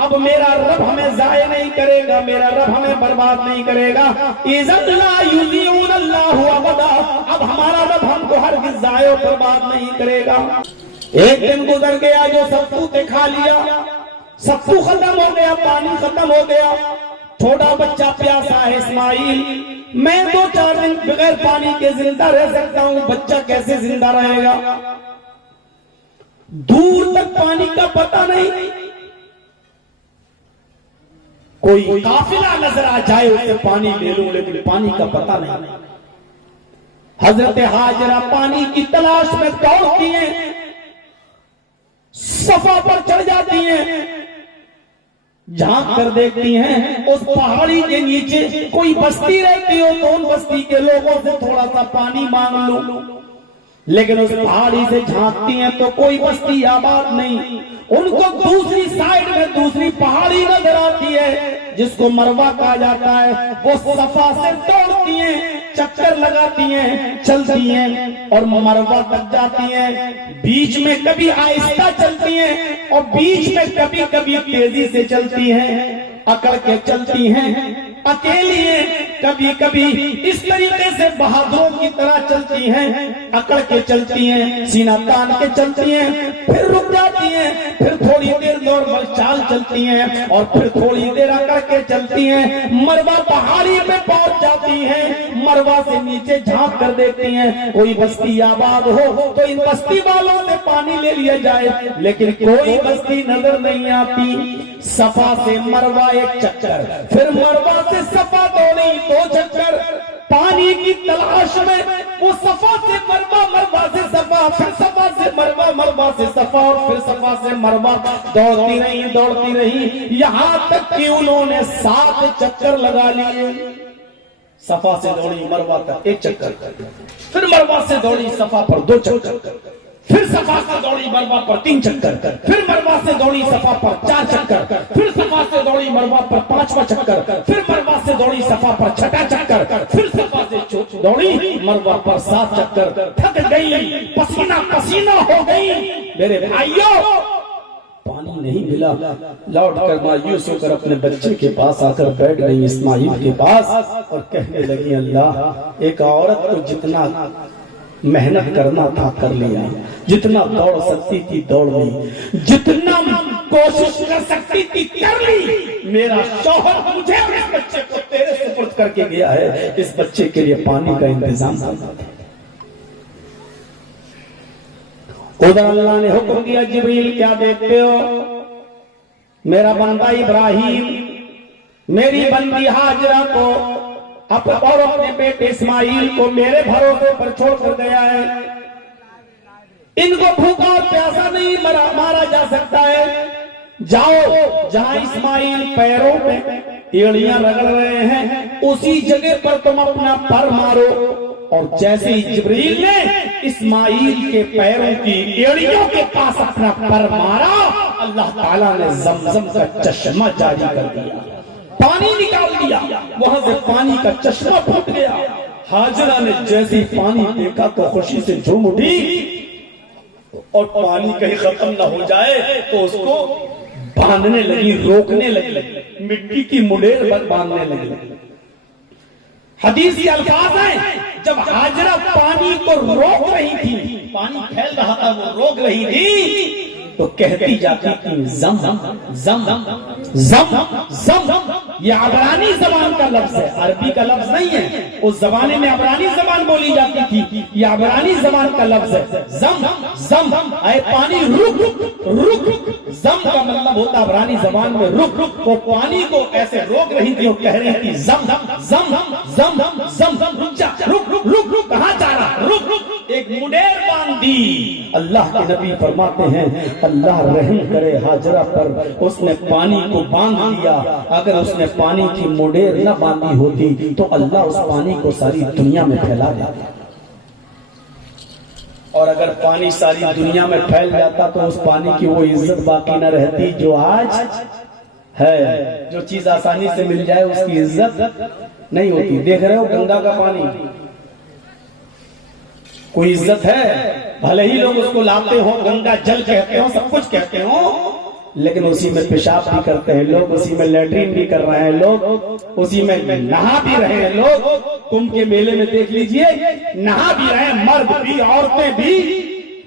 अब मेरा रब हमें जाया नहीं करेगा, मेरा रब हमें बर्बाद नहीं करेगा। इज़्ज़त ला युज़िऊन अल्लाहु अबदा, अब हमारा रब हमको हरगिज़ जाया बर्बाद नहीं करेगा। एक दिन गुजर गया, जो सत्तू के खा लिया, सत्तू खत्म हो गया, पानी खत्म हो गया। छोटा बच्चा प्यासा है इस्माइल, मैं 2-4 दिन बगैर पानी के जिंदा रह सकता हूं, बच्चा कैसे जिंदा रहेगा? दूर तक पानी का पता नहीं, कोई काफिला नजर आ जाए उसे पानी ले लूं, लेकिन पानी का पता नहीं। हजरत हाजरा पानी की तलाश में दौड़ती हैं, सफा पर चढ़ जाती हैं, झांक कर देखती हैं उस पहाड़ी के नीचे कोई बस्ती रहती हो तो उन बस्ती के लोगों से थोड़ा सा पानी मांग लूं, लेकिन उस पहाड़ी से झांकती हैं तो कोई बस्ती आबाद नहीं। उनको दूसरी साइड में दूसरी पहाड़ी नजर आती है जिसको मरवा कहा जाता है। वो सफा से दौड़ती हैं, चक्कर लगाती हैं, चलती हैं और मरवा तक जाती हैं। बीच में कभी आहिस्ता चलती हैं और बीच में कभी कभी तेजी से चलती हैं, अकड़ के चलती हैं, अकेली हैं, कभी कभी इस तरीके से बहादुरों की तरह चलती हैं, अकड़ के चलती हैं, सीना तान के चलती हैं, फिर रुक जाती हैं, फिर थोड़ी देर नॉर्मल चाल चलती हैं और फिर थोड़ी देर अकड़ के चलती हैं। मरवा पहाड़ी पे पहुंच जाती हैं, मरवा से नीचे झांक कर देखती हैं कोई बस्ती आबाद हो तो इन बस्ती वालों से पानी ले लिया जाए, लेकिन कोई बस्ती नजर नहीं आती। सफा से मरवा एक चक्कर, फिर मरवा से सफा दौड़ी 2 चक्कर, पानी की तलाश में वो सफा से मरवा, मरवा से सफा, फिर सफा से मरवा, मरवा से सफा और फिर सफा से मरवा, दौड़ती रही यहां तक कि उन्होंने 7 चक्कर लगा लिए। सफा से दौड़ी मरवा तक 1 चक्कर, फिर मरवा से दौड़ी सफा पर 2 चक्कर, फिर सफा से दौड़ी मरवा पर 3 चक्कर, फिर मरवा से दौड़ी सफा पर 4 चक्कर, फिर सफा से दौड़ी मरवा पर 5वां चक्कर, फिर मरवा से दौड़ी सफा पर 6वां चक्कर, फिर सफा से दौड़ी मरवा पर 7 चक्कर। थक गई, पसीना पसीना हो गई। मेरे भाइयों, पानी नहीं मिला, लौट कर मायूस होकर अपने बच्चे के पास आकर बैठ गई, इस्माइल के पास, और कहने लगी, अल्लाह, एक औरत को जितना मेहनत करना था कर लिया, जितना दौड़ सकती थी दौड़ ली, जितना कोशिश कर सकती थी कर ली। मेरा शौहर मुझे और इस बच्चे को तेरे सुपुर्द करके गया है, इस बच्चे के लिए पानी का इंतजाम करना था। उधर अल्लाह ने हुक्म दिया, जिब्रील क्या देखते हो? मेरा बंदा इब्राहिम मेरी बंदी हाजरा को और अपने बेटे इस्माइल को मेरे भरोसे पर छोड़कर गया है। इनको भूखा और प्यासा नहीं मारा जा सकता है। जाओ, जहां इस्माइल पैरों में एड़ियां रगड़ रहे हैं उसी जगह पर तुम अपना पर मारो। और जैसे ही जिब्रील ने इस्माइल के पैरों की एड़ियों के पास अपना पर मारा, अल्लाह ताला ने जमजम का चश्मा जारी कर दिया, पानी निकाल दिया, वहां से पानी का चश्मा फूट गया। हाजरा ने जैसे ही पानी देखा तो खुशी से झूम उठी, और पानी कहीं खत्म ना हो जाए तो उसको बांधने लगी, रोकने लगी, मिट्टी की मुडेर पर बांधने लगी। हदीस के अल्फाज हैं, जब हाजरा पानी को रोक रही थी, पानी फैल रहा था, वो रोक रही थी, तो कहती जाती थी जम जम जम जम जम। ये अबरानी जबान का लफ्ज है, अरबी का लफ्ज नहीं है। उस जमाने में अबरानी जबान बोली जाती थी, ये अबरानी जबान का लफ्ज है। जम जम, अरे पानी रुक रुक रुक। जम का मतलब होता अबरानी जबान में रुक रुक। वो पानी को ऐसे रोक रही थी और कह रही थी जम जम जम जम जम जम, रुक जा, रुक रुक रुक रुक, कहां जा रहा, रुक रुक। एक मुडेर बांध दी। अल्लाह के नबी फरमाते हैं, अल्लाह रहम करे हाजरा पर, उसने पानी को बांध दिया। अगर उसने पानी की मुडेर न बांधी होती तो अल्लाह उस पानी को सारी दुनिया में फैला देता। और अगर पानी सारी दुनिया में फैल जाता तो उस पानी की वो इज्जत बाकी न रहती जो आज है। जो चीज आसानी से मिल जाए उसकी इज्जत नहीं होती। देख रहे हो गंगा का पानी, कोई इज्जत है? भले ही लोग उसको लाते हो, गंगा जल कहते हो, सब कुछ कहते हो, लेकिन उसी में पेशाब भी करते हैं लोग, उसी में लैट्रिन भी कर रहे हैं लोग, उसी में नहा भी रहे हैं लोग। कुंभ के मेले में देख लीजिए, नहा भी रहे हैं मर्द भी औरतें भी,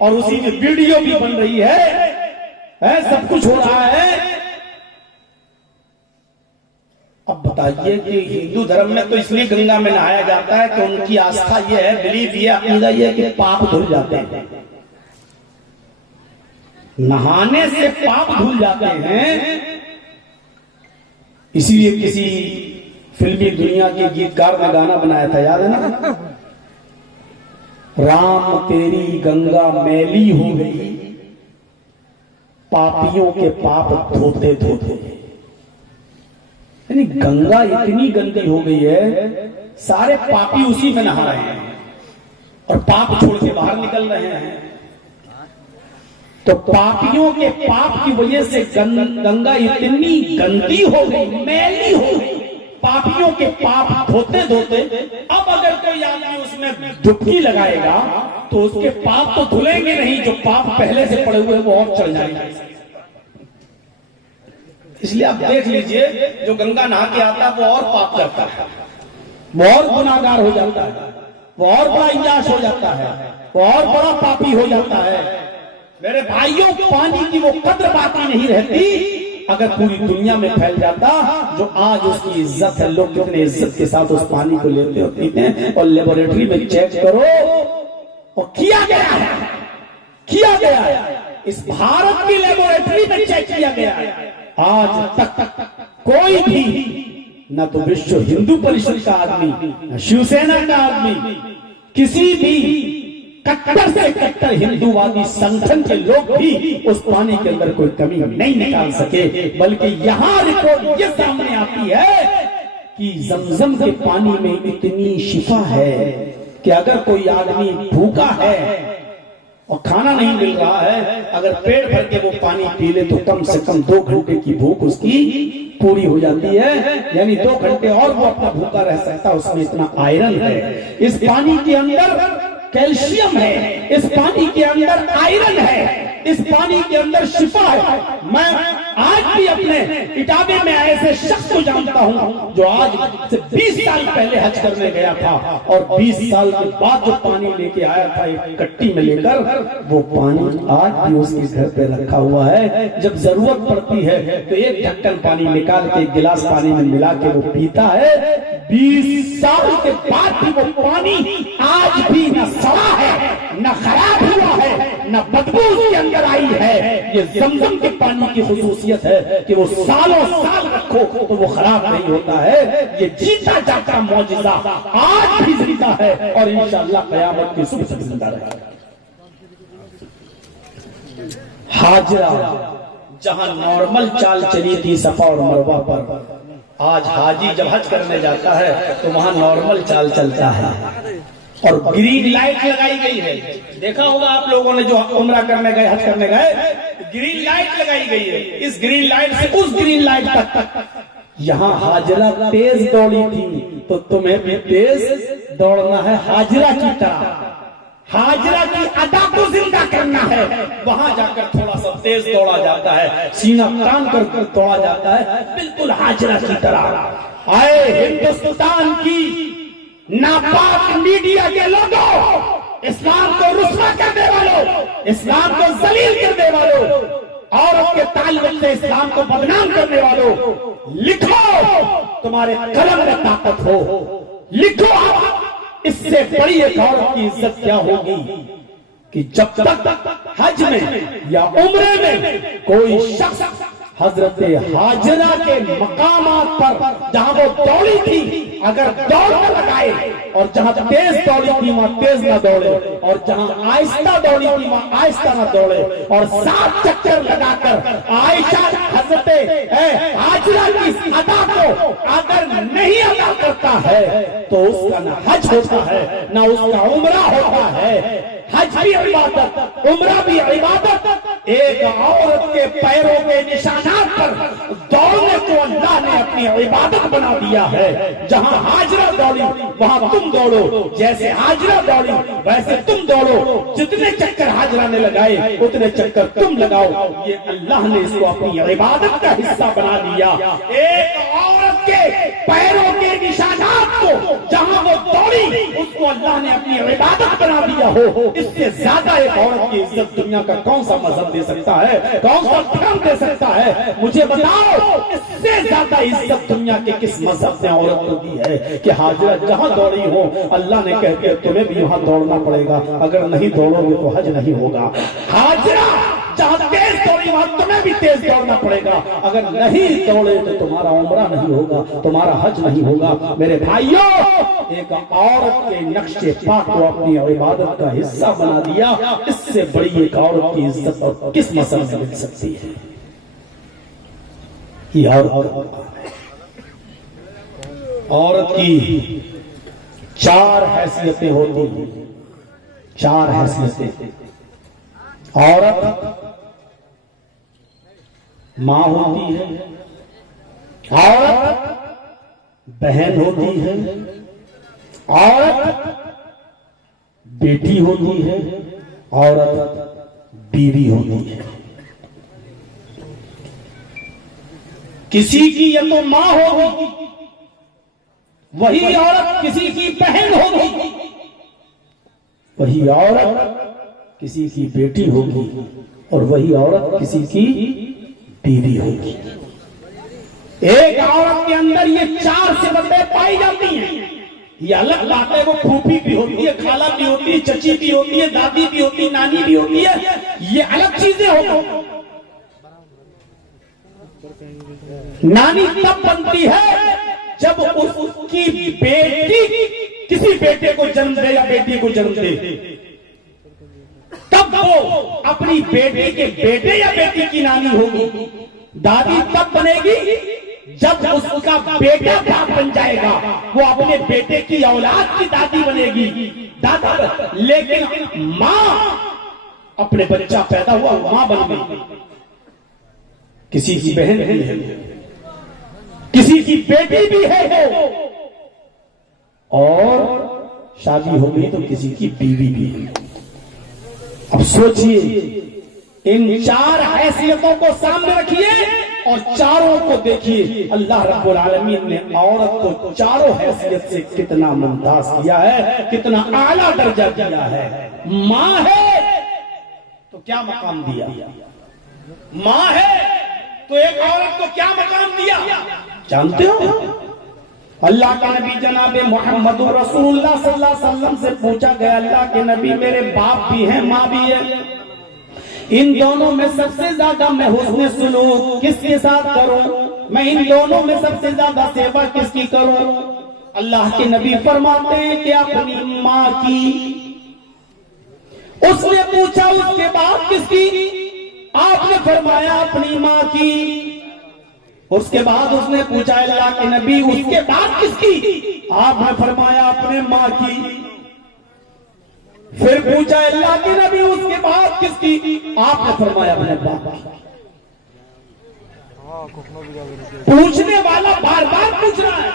और उसी में वीडियो भी बन रही है, सब कुछ हो रहा है। अब बताइए कि हिंदू धर्म में तो इसलिए गंगा में नहाया जाता है कि उनकी आस्था ये है, बिलीव ये, अकीदा ये कि पाप धुल जाते हैं, नहाने से पाप धुल जाते हैं। इसीलिए किसी फिल्मी दुनिया के गीतकार ने गाना बनाया था, याद है ना, राम तेरी गंगा मैली हो गई, पापियों के पाप धोते धोते। यानी गंगा इतनी गंदी हो गई है, सारे पापी उसी में नहा रहे हैं और पाप छोड़ के बाहर निकल रहे हैं। तो पापियों के पाप की वजह से गंगा इतनी गंदी हो गई, मैली हो गई, पापियों के पाप धोते धोते। अब अगर कोई आदमी उसमें डुबकी लगाएगा तो उसके पाप तो धुलेंगे नहीं, जो पाप पहले से पड़े हुए वो और चढ़ जाएंगे। इसलिए आप देख लीजिए, जो गंगा नहा के आता है वो और पाप करता है, वो और गुनाहगार हो जाता है, वो और बड़ा इंजाश हो जाता है, वो और बड़ा पापी हो जाता है। मेरे भाइयों, पानी की वो कद्र बाकी नहीं रहती अगर पूरी दुनिया में फैल जाता। जो आज उसकी इज्जत है, लोग कितने इज्जत के साथ उस पानी को लेते और पीते हैं। और लेबोरेटरी में चेक करो, और किया गया है, इस भारत की लेबोरेटरी में चेक किया गया है। आज तक कोई भी, न तो विश्व हिंदू परिषद का आदमी, न शिवसेना का आदमी, किसी भी कट्टर से कट्टर हिंदूवादी संगठन के लोग भी उस पानी के अंदर कोई कमी नहीं निकाल सके। बल्कि यहां रिपोर्ट ये सामने आती है कि जमजम के पानी में इतनी शिफा है कि अगर कोई आदमी भूखा है और खाना नहीं मिल रहा है, अगर पेट भर के वो पानी पी ले तो कम से कम 2 घंटे की भूख उसकी पूरी हो जाती है। यानी 2 घंटे और वो अपना भूखा रह सकता, उसमें इतना आयरन है। इस पानी के अंदर कैल्शियम है, इस पानी के अंदर आयरन है, इस पानी के अंदर शिफा है। मैं आज भी अपने इटावे में ऐसे शख्स को जानता हूं जो आज से 20 साल पहले हज करने गया था, और 20 साल के बाद जो पानी लेके आया था एक कट्टी में लेकर, वो पानी आज भी उसके घर पे रखा हुआ है। जब जरूरत पड़ती है तो एक ढक्कन पानी निकाल के एक गिलास पानी में मिला के वो पीता है। 20 साल के बाद भी वो पानी आज भी न सड़ा है, न खराब हुआ है, न बदबू उसके अंदर आई है। ये जमजम के पानी की खुसूसियत है कि वो सालों साल रखो तो वो खराब नहीं होता है। ये जीता जाता मौजिज़ा आज भी जिंदा है और इंशाअल्लाह क़यामत की सुबह तक जिंदा रहेगा। हाजरा जहां नॉर्मल चाल चली थी सफा और मरवा पर, आज हाजी जब हज करने जाता है तो वहां नॉर्मल चाल चलता है और ग्रीन लाइट लगाई गई है। देखा होगा आप लोगों ने जो उम्रा करने गए, हज करने गए, ग्रीन लाइट लगाई गई है। इस ग्रीन लाइट से उस ग्रीन लाइट तक। यहाँ हाजरा तेज दौड़ी थी तो तुम्हें भी तेज दौड़ना है हाजरा की तरह। हाजरा की अदा को जिंदा करना है। वहां जाकर थोड़ा सा तेज दौड़ा जाता है, सीना तान कर दौड़ा जाता है, बिल्कुल हाजरा की तरह। आए हिंदुस्तान की नापाक मीडिया के लोगों, इस्लाम को रुस्वा करने वालों, इस्लाम को जलील करने वालों, औरत के ताल्लुक से इस्लाम को बदनाम करने वालों, लिखो, तुम्हारे कलम में ताकत हो, लिखो। इससे बड़ी एक औरत की इज्जत क्या होगी कि जब तक हज में या उम्रे में कोई शख्स हजरत हाजरा के मकामात पर जहां वो दौड़ी थी अगर दौड़ न लगाए, और जहां तेज दौड़ी थी वहां तेज न दौड़े, और जहां आहिस्ता दौड़ी थी वहां आहिस्ता न दौड़े, और 7 चक्कर लगाकर आयशा हजरत हाजरा की अदा को अगर नहीं अदा करता है तो उसका न हज होता है न उसका उम्रा होता है। हज भी इबादत, उम्रा भी इबादत। एक औरत के पैरों के निशानात पर दौड़ने को अल्लाह ने अपनी इबादत बना दिया है। जहां हाजरा दौड़ी वहां तुम दौड़ो, जैसे हाजरा दौड़ी वैसे तुम दौड़ो। जितने चक्कर हाजरा ने लगाए उतने चक्कर तुम लगाओ। ये अल्लाह ने इसको अपनी इबादत का हिस्सा बना दिया। एक औरत के पैरों के निशानात को जहां वो दौड़ी उसको अल्लाह ने अपनी इबादत बना दिया हो। इससे ज्यादा एक औरत की इज्जत दुनिया का कौन सा मजहब दे सकता है, कौन सा धर्म दे सकता है? मुझे बताओ, इससे ज्यादा इज्जत दुनिया के किस मजहब ने औरत को दी है कि हाजरा जहां दौड़ी हो अल्लाह ने कह दिया तुम्हें भी वहां दौड़ना पड़ेगा, अगर नहीं दौड़ोगे तो हज नहीं होगा। हाजरा जहां तेज दौड़ी वहां तुम्हें भी तेज दौड़ना पड़ेगा, अगर नहीं दौड़े तो तुम्हारा उम्रा नहीं होगा, तुम्हारा हज नहीं होगा। मेरे भाइयों, एक औरत के नक्शे पाक को अपनी इबादत का हिस्सा बना दिया। इससे बड़ी एक औरत की इज्जत और किस मसले में मिल सकती है? औरत की चार हैसियतें होती हैं, चार हैसियतें। औरत मां होती है, औरत बहन होती है, औरत बेटी होती है, औरत बीवी होती है। किसी की या तो मां होगी, वही औरत किसी की बहन होगी, वही औरत किसी की बेटी होगी, और वही औरत किसी की बीवी होगी। एक औरत के अंदर ये चार सिफतें पाई जाती हैं। ये अलग बात है, वो फूफी भी होती है, खाला भी होती है, चची भी होती है, दादी भी होती है, नानी भी होती है, ये अलग चीजें होती। नानी तब बनती है जब उसकी बेटी किसी बेटे को जन्म दे या बेटी को जन्म दे, तब वो अपनी बेटी के बेटे या बेटी की नानी होगी। दादी तब बनेगी जब उसका बेटा बाप बन जाएगा, वो अपने बेटे की औलाद की दादी बनेगी, दादा। लेकिन मां अपने बच्चा पैदा हुआ मां बन गई, किसी की बहन भी है, किसी की बेटी भी है, और शादी हो गई तो किसी की बीवी भी है। अब सोचिए, इन चार हैसियतों को सामने रखिए और चारों को देखिए। अल्लाह रब्बुल आलमीन ने औरत को चारों हैसियत से कितना मुमताज किया है, कितना आला दर्जा दिया है। मां है तो क्या मकाम दिया, मां है तो एक औरत को क्या मकाम दिया जानते हो? अल्लाह के नबी जनाब मोहम्मद रसूलुल्लाह सल्लल्लाहु अलैहि वसल्लम से पूछा गया, अल्लाह के नबी मेरे बाप भी हैं माँ भी है, इन दोनों में सबसे ज्यादा मैं हुस्न सुलूक किसके साथ करूं, मैं इन दोनों में सबसे ज्यादा सेवा किसकी करूं? अल्लाह के नबी फरमाते हैं कि अपनी माँ की। उसने पूछा उसके बाद किसकी? आपने फरमाया अपनी माँ की। उसके बाद उसने पूछा अल्लाह के नबी उसके बाद किसकी? आपने फरमाया अपने माँ की। फिर पूछा अल्लाह के नबी उसके बाद किसकी? आपने फरमाया अपने बाप की। पूछने वाला बार बार पूछ रहा है,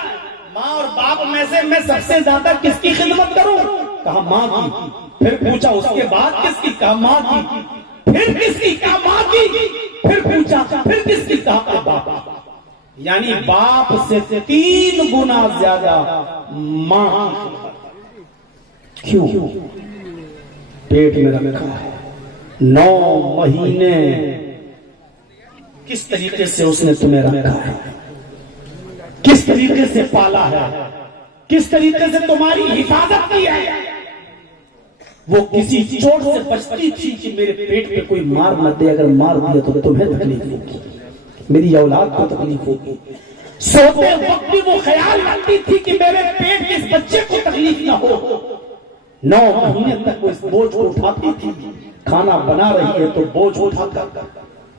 माँ और बाप में से मैं सबसे ज्यादा किसकी खिदमत करूं? कहा माँ की। फिर पूछा उसके बाद किसकी? कहा माँ की। फिर किसकी? कहा माँ की। फिर पूछा फिर किसकी? कहा बाप। यानी बाप से 3 गुना ज्यादा मां। क्यों? पेट में रखा है 9 महीने, किस तरीके से उसने तुम्हें रखा है, किस तरीके से पाला है, किस तरीके से तुम्हारी हिफाजत की है। वो किसी चोट से बचती थी कि मेरे पेट पे कोई मार न दे, अगर मार दिया तो तुम्हें तकलीफ होगी, मेरी औलाद को तकलीफ होगी। सोते वक्त भी वो ख्याल रखती थी कि मेरे पेट के इस बच्चे को तकलीफ ना हो। 9 महीने तक वो इस बोझ को उठाती थी। खाना बना रही है तो बोझ उठाकर,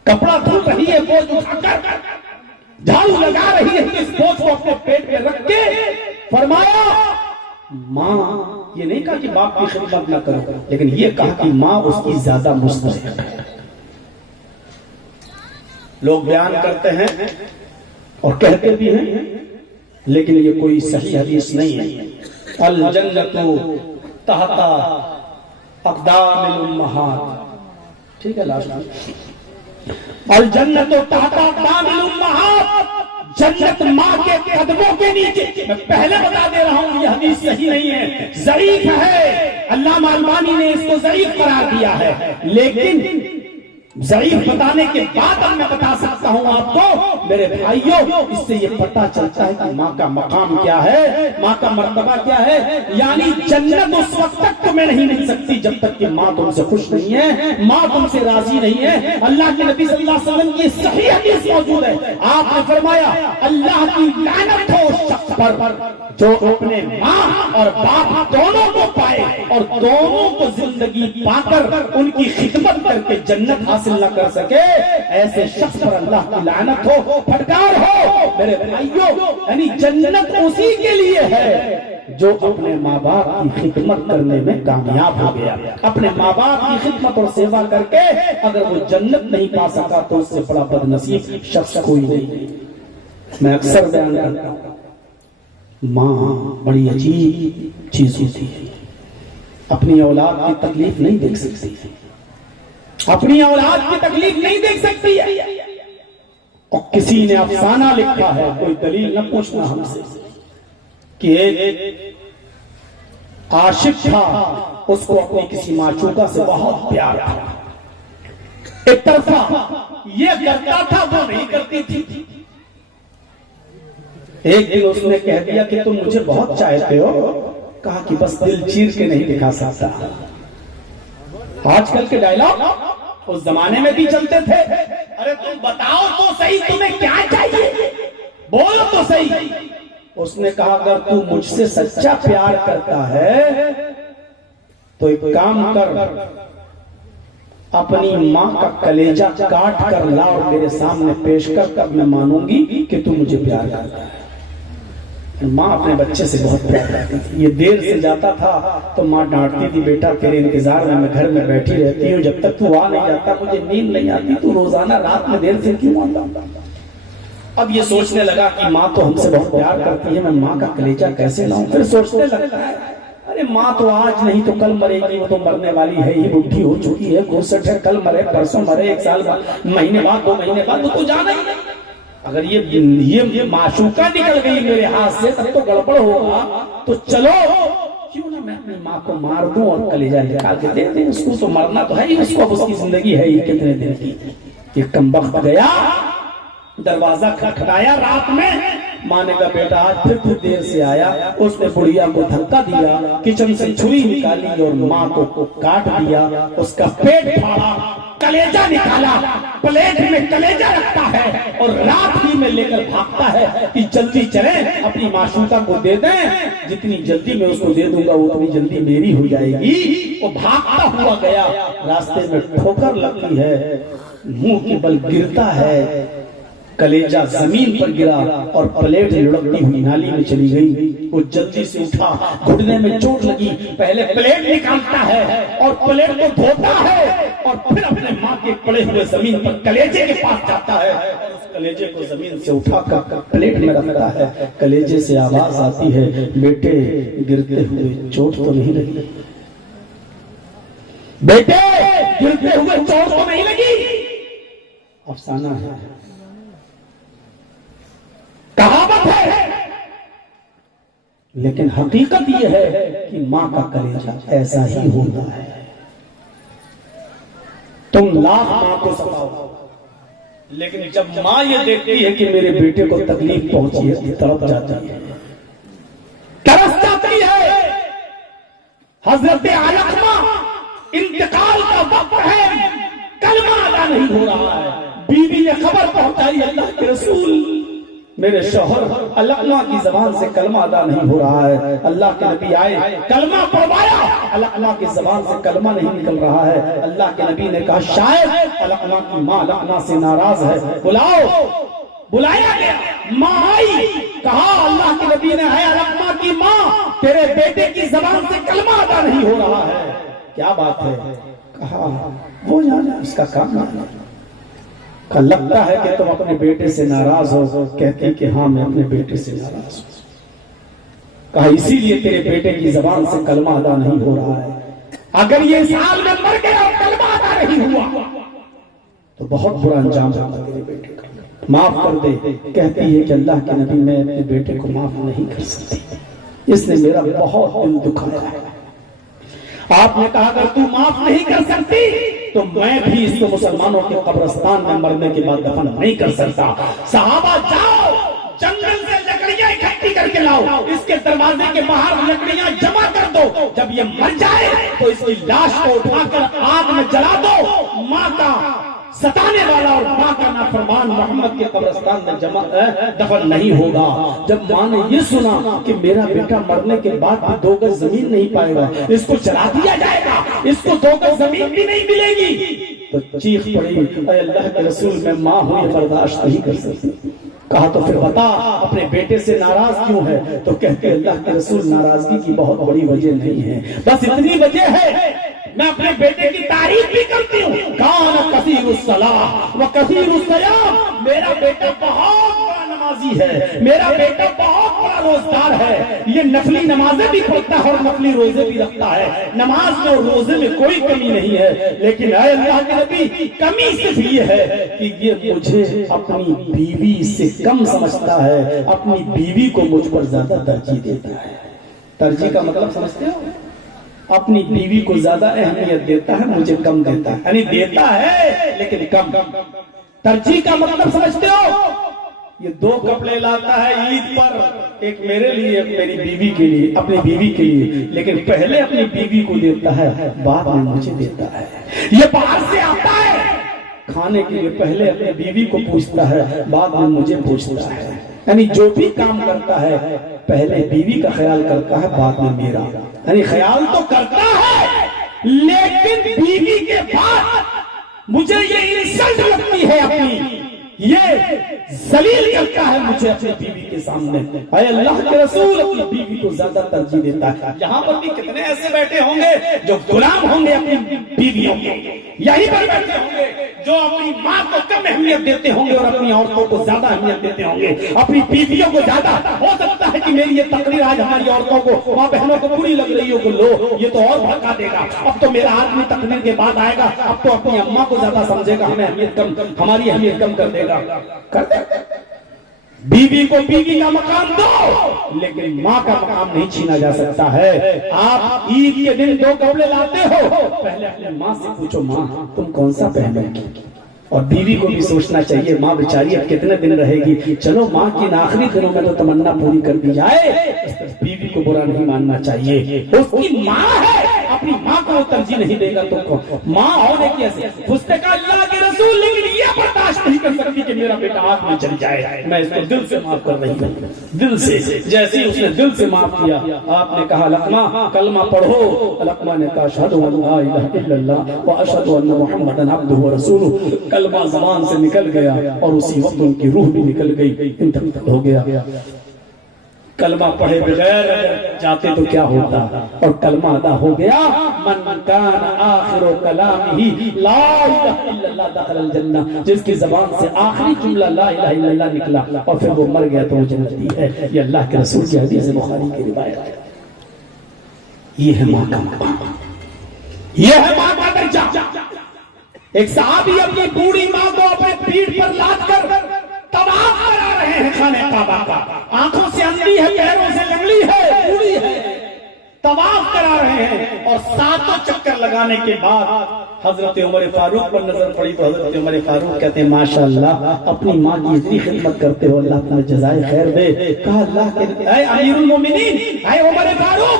कपड़ा धुल रही है बोझ उठाकर, झाड़ू लगा रही है तो इस बोझ को अपने पेट में रख के फरमाया माँ। ये नहीं कहा कि बाप की खिदमत ना करो, लेकिन ये कहा कि माँ उसकी ज्यादा मुस्तहिक है। लोग बयान करते हैं और कहते भी हैं, लेकिन ये कोई सही हदीस नहीं है। अल जन्नतु तहता अक़दामिल उम्महात, ठीक है, लास्ट में अल जन्नतु तहता अक़दामिल उम्महात, जन्नत माँ के कदमों के नीचे। मैं पहले बता दे रहा हूं, यह हदीस सही नहीं है, ज़ईफ है। अल्लामा अलबानी ने इसको ज़ईफ करार दिया है, लेकिन ज़ईफ बताने के बाद अब मैं बता सकता हूं आपको मेरे भाइयों, इससे ये पता चलता है कि माँ का मकाम क्या है, माँ का मर्तबा क्या है। यानी जन्नत उस वक्त तक तुम्हें नहीं मिल सकती जब तक कि माँ तुमसे खुश नहीं है, माँ तुमसे राजी नहीं है। अल्लाह के नबी सल्लल्लाहु अलैहि वसल्लम की सही हदीस मौजूद है, आपने फरमाया अल्लाह की लानत हो उस शख्स पर जो अपने माँ और बाप दोनों को पाए और दोनों को जिंदगी पाकर उनकी खिदमत करके जन्नत हासिल न कर सके। ऐसे शख्स पर अल्लाह की लानत हो, फटकार हो मेरे भाइयों। यानी जन्नत उसी के लिए है जो अपने माँ बाप की खिदमत करने में कामयाब हो गया। अपने माँ बाप की खिदमत और सेवा करके अगर वो जन्नत नहीं पा सका तो उससे बड़ा बदनसीब शख्स कोई नहीं। मैं अक्सर बयान करता हूँ, माँ बड़ी अजीब चीज होती है। अपनी औलाद की तकलीफ नहीं देख सकती, अपनी औलाद की तकलीफ नहीं देख सकती है। और किसी ने अफसाना लिखा है, कोई दलील न पूछना हमसे, कि एक आशिक था, उसको अपनी किसी माशूका से बहुत प्यार था। एक तरफा ये करता था, वो नहीं करती थी। एक दिन उसने कह दिया कि तुम मुझे बहुत चाहते हो। कहा कि बस दिल चीर के नहीं दिखा सकता। आजकल के डायलॉग उस जमाने में भी चलते थे। अरे तुम बताओ तो सही, तुम्हें क्या चाहिए, बोलो तो सही। उसने कहा अगर तू मुझसे सच्चा प्यार करता है तो एक काम कर, अपनी माँ का कलेजा काट कर ला और मेरे सामने पेश कर, तब मैं मानूंगी कि तू मुझे प्यार करता है। माँ अपने बच्चे से बहुत प्यार करती थी। ये देर से जाता था तो माँ डांटती थी, बेटा तेरे इंतजार में मैं घर में बैठी रहती हूँ, जब तक तू आ नहीं जाता मुझे नींद नहीं आती, तू रोजाना रात में देर से क्यों आता। अब ये सोचने लगा कि माँ तो हमसे बहुत प्यार करती है, मैं माँ का कलेजा कैसे लाऊं। फिर सोचने लगता है अरे माँ तो आज नहीं तो कल मरेगी, वो तो मरने वाली है, ये बुढ़ी हो चुकी है, 62 है, कल मरे परसों मरे, 1 साल बाद, महीने बाद, 2 महीने बाद, वो तो जाना ही नहीं। अगर ये माशूका निकल गई मेरे हाथ से तब तो गड़बड़ होगा। तो चलो क्यों ना मैं अपनी माँ को मार दूं और कलेजा निकाल के दे दें, उसको तो मरना तो है ही, उसको अब उसकी जिंदगी है ही कितने दिन की। ये कमबख्त गया, दरवाजा खटखटाया रात में। माँ ने कहा बेटा आज फिर तू देर से आया। उसने बुढ़िया को धक्का दिया, किचन से छुरी निकाली और माँ को काट दिया, उसका पेट फाड़ा, कलेजा निकाला, प्लेट में कलेजा रखता है और रात ही में लेकर भागता है कि जल्दी चले अपनी माशूका को दे दें, जितनी जल्दी मैं उसको दे दूंगा उतनी जल्दी मेरी हो जाएगी। वो भागता हुआ गया, रास्ते में ठोकर लगती है, मुंह के बल गिरता है, कलेजा जमीन पर गिरा और प्लेट लुढ़कती हुई नाली में चली गई। वो जल्दी से उठा, घुटने में चोट लगी, पहले प्लेट निकालता है और प्लेट को धोता है और फिर अपने माँ के पड़े हुए जमीन पर कलेजे के पास जाता है और उस कलेजे को जमीन से उठाकर प्लेट में रखता है। कलेजे से आवाज आती है, बेटे गिरते हुए चोट तो नहीं लगी, बेटे गिरते हुए चोट तो नहीं लगी। अफसाना है, कहावत है, लेकिन हकीकत यह है कि मां का कलेजा ऐसा ही होता है। तुम लाख मां को सताओ, लेकिन जब मां ये देखती है कि मेरे बेटे को तकलीफ पहुंची है, तड़प जाती है, तरस जाती है। हजरत अलकमा इंतकाल का वक्त है, कलमा अदा नहीं हो रहा है। बीवी ने खबर पहुंचाई, अल्लाह के रसूल मेरे शौहर अलकमा की जबान से कलमा अदा नहीं हो रहा है। अल्लाह के नबी आए, कलमा पढ़वाया, अलकमा की जबान से कलमा नहीं निकल रहा है। अल्लाह के नबी ने कहा शायद अलकमा की माँ अलकमा से नाराज है, बुलाओ। बुलाया गया, माँ आई, कहा अल्लाह के नबी ने है अलकमा की माँ, तेरे बेटे की जबान से कलमा अदा नहीं हो रहा है, क्या बात है? कहा वो जाने, उसका काम नहीं। कहा लगता है कि तुम अपने बेटे से नाराज हो। कहती कि हाँ मैं अपने बेटे से नाराज हूं। कहा इसीलिए तेरे बेटे की जबान से कलमा अदा नहीं हो रहा है। अगर ये साल में मर गया और कलमा अदा नहीं हुआ तो बहुत बुरा अंजाम होगा तेरे बेटे का, माफ कर दे। कहती है कि अल्लाह के नबी मैं अपने बेटे को माफ नहीं कर सकती, इसने मेरा बहुत दिल दुखाया है। आपने कहा अगर तू माफ नहीं कर सकती तो मैं भी इसको मुसलमानों के कब्रिस्तान में मरने के बाद दफन नहीं कर सकता। सहाबा जाओ जंगल से लकड़ियां इकट्ठी करके लाओ, इसके दरवाजे के बाहर लकड़ियां जमा कर दो, जब ये मर जाए तो इसकी लाश को उठाकर आग में जला दो। माँ का सताने वाला और माँ का नाफरमान मोहम्मद के कब्रिस्तान में जमा दफन नहीं होगा। जब माँ ने ये सुना कि मेरा बेटा मरने के बाद भी 2 गज जमीन नहीं पाएगा, इसको जला दिया जाएगा, इसको 2 गज जमीन भी नहीं मिलेगी, तो चीख पड़ी अल्लाह के रसूल मैं माँ हूं ये बर्दाश्त नहीं कर सकती। कहा तो फिर बता अपने बेटे से नाराज क्यों है? तो कहते अल्लाह के रसूल नाराजगी की बहुत बड़ी वजह नहीं है, बस इतनी वजह है मैं अपने बेटे की तारीफ भी करती हूँ। कान कसीरुस सलाह व कसीरुस सयाम, मेरा बेटा बहुत बड़ा नमाजी है, मेरा बेटा बहुत बड़ा रोजगार है, ये नफली नमाजें भी पढ़ता है और नफली रोजे भी रखता है, नमाज में और रोजे में कोई कमी नहीं है। लेकिन अल्लाह के नबी कमी सिर्फ ये है कि ये मुझे अपनी बीवी से कम समझता है, अपनी बीवी को मुझ पर ज्यादा तरजीह देता है। तरजीह का मतलब समझते हो? अपनी बीवी को ज्यादा अहमियत देता है, मुझे कम देता है, यानी देता है लेकिन कम। तरजीह का मतलब समझते हो? ये 2 कपड़े लाता है ईद पर, एक मेरे लिए एक मेरी बीवी के लिए, अपनी बीवी के लिए, लेकिन पहले अपनी बीवी को देता है बाद में मुझे देता है। ये बाहर से आता है खाने के लिए, पहले अपनी बीवी को पूछता है बाद में मुझे पूछता है, यानी जो भी काम करता है पहले बीवी का ख्याल करता है बाद में मेरा, यानी ख्याल तो करता है लेकिन बीवी के बाद मुझे ये इंसल्ट लगती है अपनी, ये जलील करता है मुझे अपनी बीवी के सामने। अल्लाह के रसूल अपनी बीवी को ज्यादा तरजीह देता है। यहाँ पर भी कितने ऐसे बैठे होंगे जो गुलाम होंगे अपनी बीवियों के, यही पर बैठे होंगे जो अपनी माँ को कम अहमियत देते होंगे और अपनी औरतों को ज्यादा अहमियत देते होंगे, अपनी बीवियों को ज्यादा। हो सकता है कि मेरी ये तकरीर आज हमारी औरतों को, माँ बहनों को बुरी लग रही हो, को लो ये तो और भड़का देगा, अब तो मेरा आदमी तकरीर के बाद आएगा, अब तो अपनी अम्मा को ज्यादा समझेगा, हमें अहमियत कम, हमारी अहमियत कम कर देगा। कर दे। बीवी को बीवी का मकाम दो, लेकिन माँ का मकाम नहीं छीना जा सकता है। आप ईद के दिन 2 कपड़े लाते हो, पहले अपनी माँ से पूछो माँ तुम कौन सा पहनोगी, और बीवी को भी सोचना चाहिए माँ बेचारी अब कितने दिन रहेगी, चलो माँ की आखिरी दिनों में तो तमन्ना पूरी कर दी जाए, बीवी को बुरा नहीं मानना चाहिए। उसकी माँ है, अपनी माँ को तरजीह नहीं देगा तो माँ होने की ऐसे उसने कहा अल्लाह के रसूल, लेकिन ये बर्दाश्त नहीं कर सकती कि मेरा बेटा आग में चल जाए, मैं इसको दिल से माफ कर रही हूँ, दिल से। जैसे ही उसने दिल से माफ किया, आपने कहा लकमा कलमा पढ़ो। लकमा ने कहा अशहदु अल्ला इलाहा इल्लल्लाह व अशहदु अन्ना मुहम्मदन अब्दुहु व रसूलुहु। कलमा ज़बान से निकल गया और उसी वक्त उनकी रूह भी निकल गई, इंतकाल हो गया। कलमा पढ़े बगैर जाते तो क्या होता, और कलमा अदा हो गया। मन कान आखिरो कलामिही ला इलाहा इल्लल्लाह दखलल जन्नह, जिसकी ज़बान से आखिरी जुमला ला इलाहा इल्लल्लाह निकला और फिर वो मर गया तो वो जन्नती है। ये अल्लाह के रसूल की हदीस बुखारी की रिवायत है। ये है माँ का मकाम, ये है माँ का दर्जा। एक सहाबी अपनी बूढ़ी माँ को अपने पीठ पर लाद कर तवाफ करा रहे हैं खाने काबा का, आंखों से अंधी है, पैरों से लंगड़ी है, बूढ़ी है, तवाफ करा रहे हैं। और 7 चक्कर लगाने के बाद हजरत उमर फारूक पर नजर पड़ी तो हजरत उमर फारूक कहते हैं माशाअल्लाह अपनी माँ की इतनी खिदमत करते हो, अल्लाह तुम्हें जज़ाए खैर दे। कहा अल्लाह के ऐ अमीरुल मोमिनीन, ऐ उमर फारूक,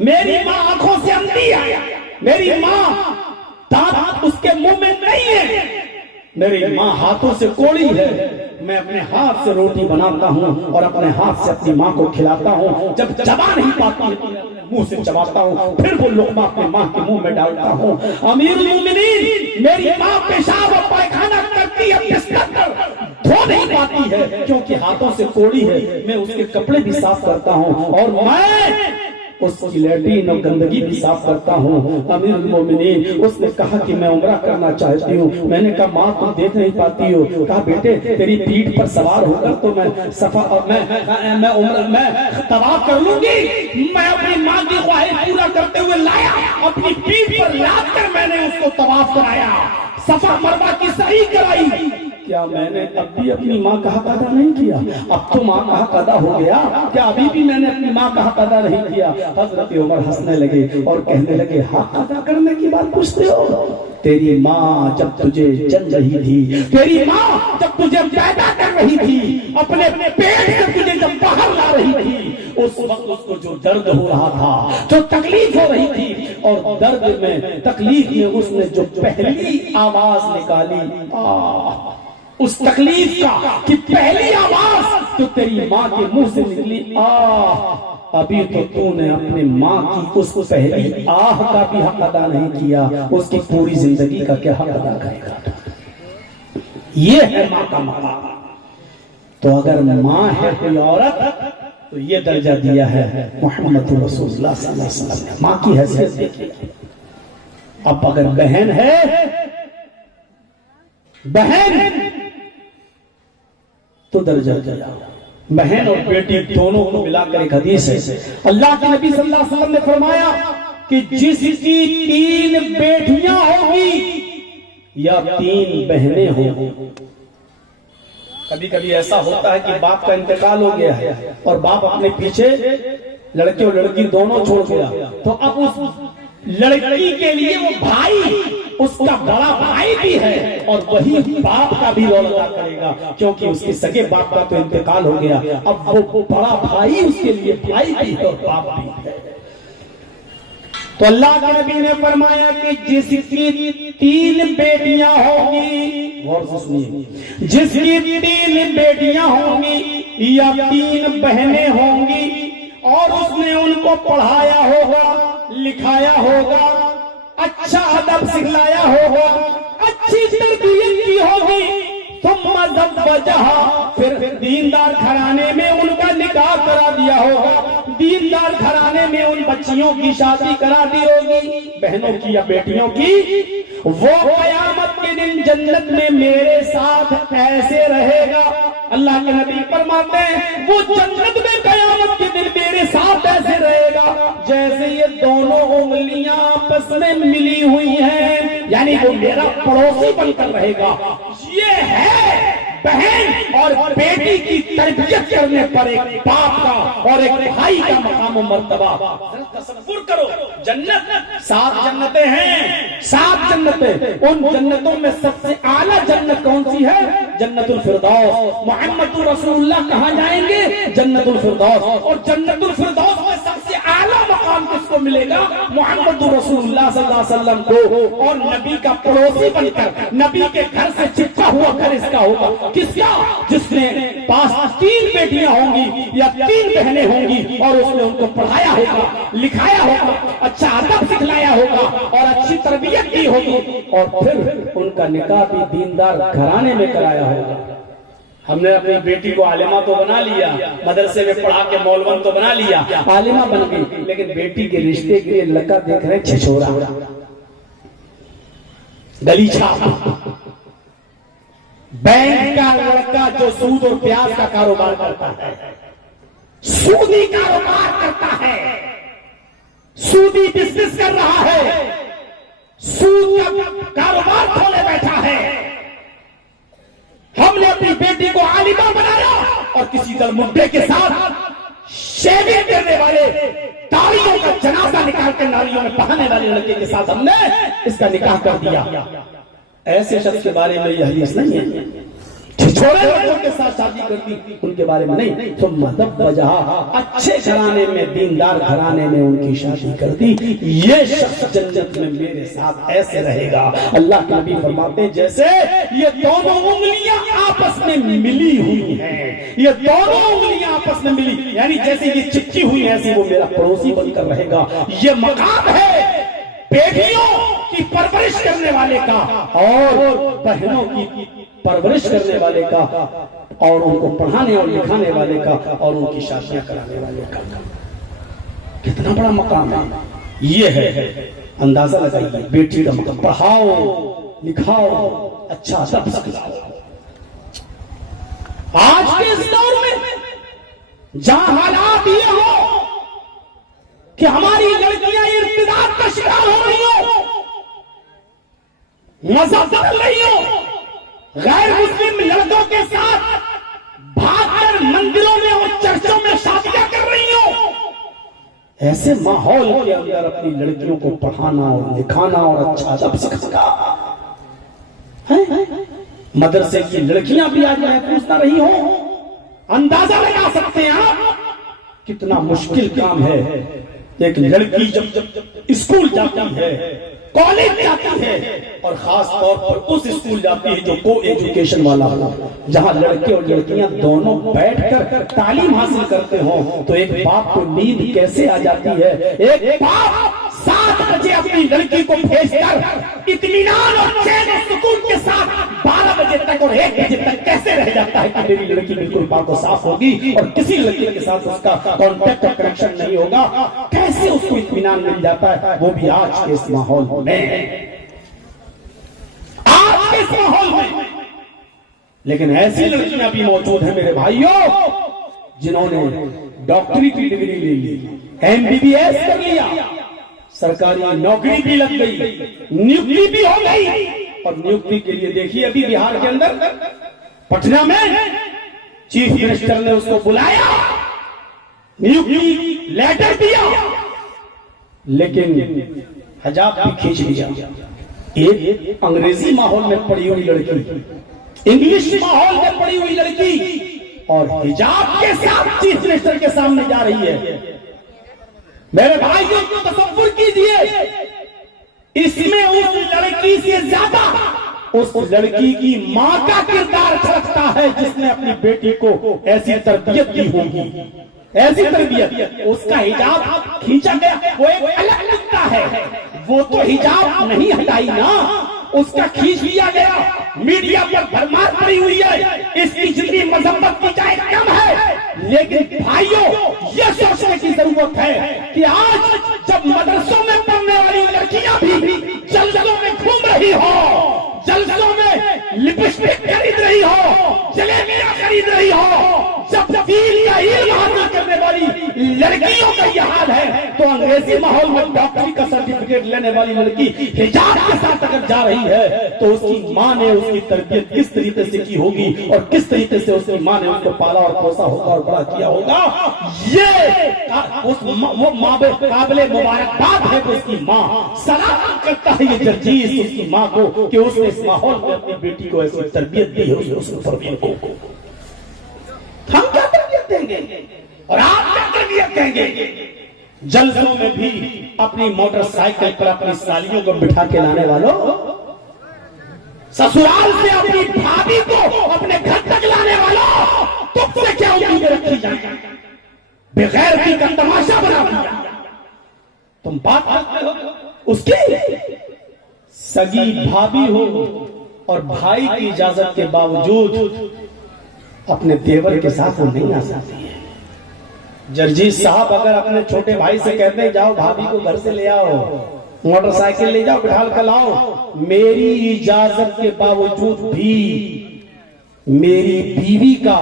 मेरी माँ आंखों से अंधी है, मेरी माँ दांत उसके मुंह में नहीं है, मेरी माँ हाथों से कोड़ी है, मैं अपने हाथ से रोटी बनाता हूँ और अपने हाथ से अपनी माँ को खिलाता हूँ, जब चबा नहीं पाती मुंह से चबाता हूँ, फिर वो लोकमा अपने माँ के मुंह में डालता हूँ। अमीरुल मोमिनीन, मेरी माँ पेशाब और पायखाना करती है, बिस्तर पर धो नहीं पाती है क्योंकि हाथों से कोड़ी है, मैं उसके कपड़े भी साफ करता हूँ, और मैं उसकी लैट्रीन और गंदगी भी साफ करता हूँ। अमीरुल मोमिनीन उसने कहा कि मैं उम्रा करना चाहती हूँ। मैंने कहा माँ तुम देख नहीं पाती हो। कहा बेटे तेरी पीठ पर सवार होकर तो मैं सफा मैं तवाफ कर लूंगी। मैं अपनी माँ की ख्वाहिश पूरा करते हुए लाया, अपनी पीठ पर लाद कर मैंने उसको तवाफ कराया, सफा मरवा की सही कराई। क्या मैंने अब भी अपनी माँ का हक अदा नहीं किया? अब तो माँ का हक अदा हो गया, क्या अभी भी मैंने अपनी माँ का हक अदा नहीं किया? हजरत उमर हंसने लगे और कहने लगे हक अदा करने की बात पूछते हो? तेरी माँ जब तुझे जन रही थी, तेरी माँ जब तुझे पैदा कर रही थी, अपने पेट से तुझे जब बाहर ला रही थी, उस वक्त उसको जो दर्द हो रहा था, जो तकलीफ हो रही थी, और दर्द में तकलीफ में उसने जो पहली आवाज निकाली, उस तकलीफ का कि पहली आवाज तो तेरी माँ के मुंह से निकली, अभी तो तूने अपने माँ की उस पहली आह का भी हक अदा नहीं किया, उसकी पूरी जिंदगी का क्या हक अदा करेगा? ये है माँ का मकाम। तो अगर माँ है कोई औरत तो ये दर्जा दिया है मोहम्मद रसूलुल्लाह सल्लल्लाहु अलैहि वसल्लम ने। माँ की हैसियत देखिए। अब अगर बहन है, बहन तो दर्जा दिया। बहन और बेटी दोनों को मिलाकर एक हदीस है, अल्लाह के नबी सल्लल्लाहु अलैहि वसल्लम ने फरमाया कि जिसकी 3 बेटियां होंगी या 3 बहनें होंगी। कभी कभी ऐसा होता है कि बाप का इंतकाल हो गया है और बाप अपने पीछे लड़के और लड़की दोनों छोड़ गया, तो अब उस लड़की के लिए वो भाई, उसका बड़ा भाई भी है और वही बाप का भी रोल अदा करेगा, क्योंकि उसके सगे बाप का तो इंतकाल हो गया। अब वो बड़ा भाई उसके लिए भाई भी है और बाप भी है। तो अल्लाह के नबी ने फरमाया कि जिसकी 3 बेटियां होंगी, गौर से सुनिए, जिसकी 3 बेटियां होंगी या 3 बहनें होंगी और उसने उनको पढ़ाया होगा, लिखाया होगा, अच्छा अदब सिखलाया होगा, अच्छी तरबियत की होगी, फिर दीनदार घराने में उनका निकाह करा दिया होगा, दीनदार घराने में उन बच्चियों की शादी करा दी होगी, बहनों की या बेटियों की, वो कयामत के दिन जन्नत में मेरे साथ ऐसे रहेगा। अल्लाह के नबी फरमाते हैं वो जन्नत में कयामत के दिन मेरे साथ ऐसे रहेगा जैसे ये दोनों उंगलियां आपस में मिली हुई हैं, यानी वो मेरा पड़ोसी बनकर रहेगा। ये है बहन और बेटी की तरबियत करने पर एक बाप का और एक भाई का मकाम और मर्तबा। तसव्वुर करो, जन्नत 7 जन्नतें हैं, 7 जन्नतें। उन जन्नतों में सबसे आला जन्नत कौन सी है? जन्नतुल फिरदौस। मोहम्मद रसूलुल्लाह कहाँ जाएंगे? जन्नतुल फिरदौस। और जन्नतुल फिरदौस में सबसे आला मकाम किसको मिलेगा? मोहम्मद रसूलुल्लाह सल्लल्लाहु अलैहि वसल्लम को। और नबी का पड़ोसी बनकर, नबी के घर से चिपका हुआ घर इसका होगा। किसका? जिसने पास 3 बेटियां होंगी या 3 बहनें होंगी और उसने उनको पढ़ाया होगा, लिखाया होगा, अच्छा अदब सिखलाया होगा और अच्छी तरबियत की होगी और फिर उनका निकाह भी दीनदार घराने में कराया होगा। हमने अपनी बेटी को आलिमा तो बना लिया, मदरसे में पढ़ा के मौलवन तो बना लिया, आलिमा बन गई, लेकिन बेटी के रिश्ते के लिए लड़का देख रहे छिछोरा, गलीचा, बैंक का लड़का जो सूद और ब्याज का कारोबार करता है, सूदी कारोबार करता है, सूदी बिजनेस कर रहा है, सूद का कारोबार खोले बैठा है। हमने अपनी बेटी को आलिमा बनाया और किसी दलमुद्दे के साथ शेविंग करने वाले, तालियों का जनाजा निकाल कर नालियों में बहाने वाले लड़के के साथ हमने इसका निकाह कर दिया। ऐसे शख्स के बारे में यह हदीस नहीं है। छोटे लोगों के साथ शादी कर दी, उनके बारे में नहीं। तो मतलब वजह अच्छे घराने में, दीनदार घराने में उनकी शादी कर दी, ये शख्स जन्नत में मेरे साथ ऐसे रहेगा। अल्लाह के नबी फरमाते हैं जैसे ये दोनों उंगलियां आपस में मिली हुई हैं, ये दोनों उंगलियां आपस में मिली, यानी जैसे ये चिपकी हुई है ऐसी वो मेरा पड़ोसी बनकर रहेगा। ये मकाम है बेटियों की परवरिश करने वाले का और बहनों की परवरिश करने वाले का और उनको पढ़ाने और लिखाने वाले का और उनकी शादियां कराने वाले का। कितना बड़ा मकाम है। ये है, अंदाजा लगाइए, बेटी का मकाम। पढ़ाओ लिखाओ, अच्छा सब सिखाओ। आज के इस दौर में जहां हालात ये हो कि हमारी लड़कियां इर्तिदाद का शिकार हो रही हो, मजहब बदल रही हो, गैर मुस्लिम लड़कों के साथ भागकर मंदिरों में और चर्चों में शादियां कर रही हो, ऐसे माहौल के अंदर अपनी लड़कियों को पढ़ाना और लिखाना और अच्छा अदब सिखाना है। मदरसे की लड़कियां भी आज महफूज ना रही हो। अंदाजा लगा सकते हैं आप कितना मुश्किल काम है। एक लड़की जब स्कूल जाती है, कॉलेज जाती है, और खास तौर पर उस स्कूल जाती है जो को एजुकेशन वाला हो, जहां लड़के और लड़कियां दोनों बैठकर तालीम हासिल करते हो, तो एक बाप को नींद कैसे आ जाती है। एक बाप 7 बजे अपनी लड़की को भेजकर इत्मीनान और चैन और सुकून के साथ 12 बजे तक और 1 बजे तक कैसे रह जाता है कि मेरी लड़की बिल्कुल पाक और साफ होगी और किसी लड़के के साथ उसका कॉन्टेक्ट और कनेक्शन नहीं होगा। कैसे उसको इत्मीनान मिल जाता है, वो भी आज के इस माहौल में, आज के इस माहौल में। लेकिन ऐसी लड़कियां भी मौजूद हैं मेरे भाइयों, जिन्होंने डॉक्टरी की डिग्री ले ली, MBBS कर लिया, सरकारी नौकरी भी लग गई, नियुक्ति भी हो गई। और नियुक्ति के लिए देखिए अभी बिहार के अंदर पटना में चीफ मिनिस्टर ने उसको बुलाया, नियुक्ति लेटर दिया, लेकिन हिजाब भी खींच लिया। एक अंग्रेजी माहौल में पड़ी हुई लड़की, इंग्लिश माहौल में पड़ी हुई लड़की, और हिजाब के साथ चीफ मिनिस्टर के सामने जा रही है। मेरे भाइयों को तसव्वुर कीजिए, इसमें उस लड़की से ज्यादा उस लड़की की मां का किरदार झलकता है, जिसने अपनी बेटी को ऐसी तरबियत दी होगी, ऐसी तरबियत। उसका हिजाब खींचा गया, वो एक अलग मुद्दा है, वो तो हिजाब नहीं हटाई ना, उसका खींच लिया गया। मीडिया पर भरमार पड़ी हुई है, इसकी जितनी मजम्मत की जाए कम है। लेकिन भाइयों, ये सोचने की जरूरत है कि आज जब मदरसों में पढ़ने वाली लड़कियां भी जलसों में घूम रही हो, जलसों में लिपस्टिक खरीद रही हो, जलेबियां खरीद रही हो, जब दीन का इल्म हासिल करने वाली लड़कियों का यह हाल है, तो अंग्रेजी माहौल में डॉक्टरी का सर्टिफिकेट लेने वाली लड़की हिजाब के साथ अगर जा रही है, तो उसकी मां ने उसकी तरबियत किस तरीके से की होगी और किस तरीके से उसकी मां ने उसको पाला और पोसा होगा और बड़ा किया होगा। ये वो माँ काबिले मुबारकबाद है कि उसकी मां सलाम करता है ये जर्जीस उसकी मां को कि उसने इस माहौल में अपनी बेटी को ऐसी तरबियत दी है, उसको तरबियत को। हम क्या तरबियत देंगे और आप क्या तरबियत देंगे? जलसों में भी अपनी मोटरसाइकिल पर अपनी सालियों को बिठा के लाने वालों, ससुराल से अपनी भाभी को अपने घर तक लाने वालों, तुमसे क्या उम्मीदें रखी जाए? बेगैरती का तमाशा बना दिया। तुम बात करते हो उसकी सगी भाभी हो और भाई की इजाजत के बावजूद अपने देवर के साथ वो नहीं आ सकती है। जर्जीस साहब अगर अपने छोटे भाई से कहते हैं जाओ भाभी को घर से ले आओ, मोटरसाइकिल ले जाओ, बिठा कर लाओ, मेरी इजाजत के बावजूद भी मेरी बीवी का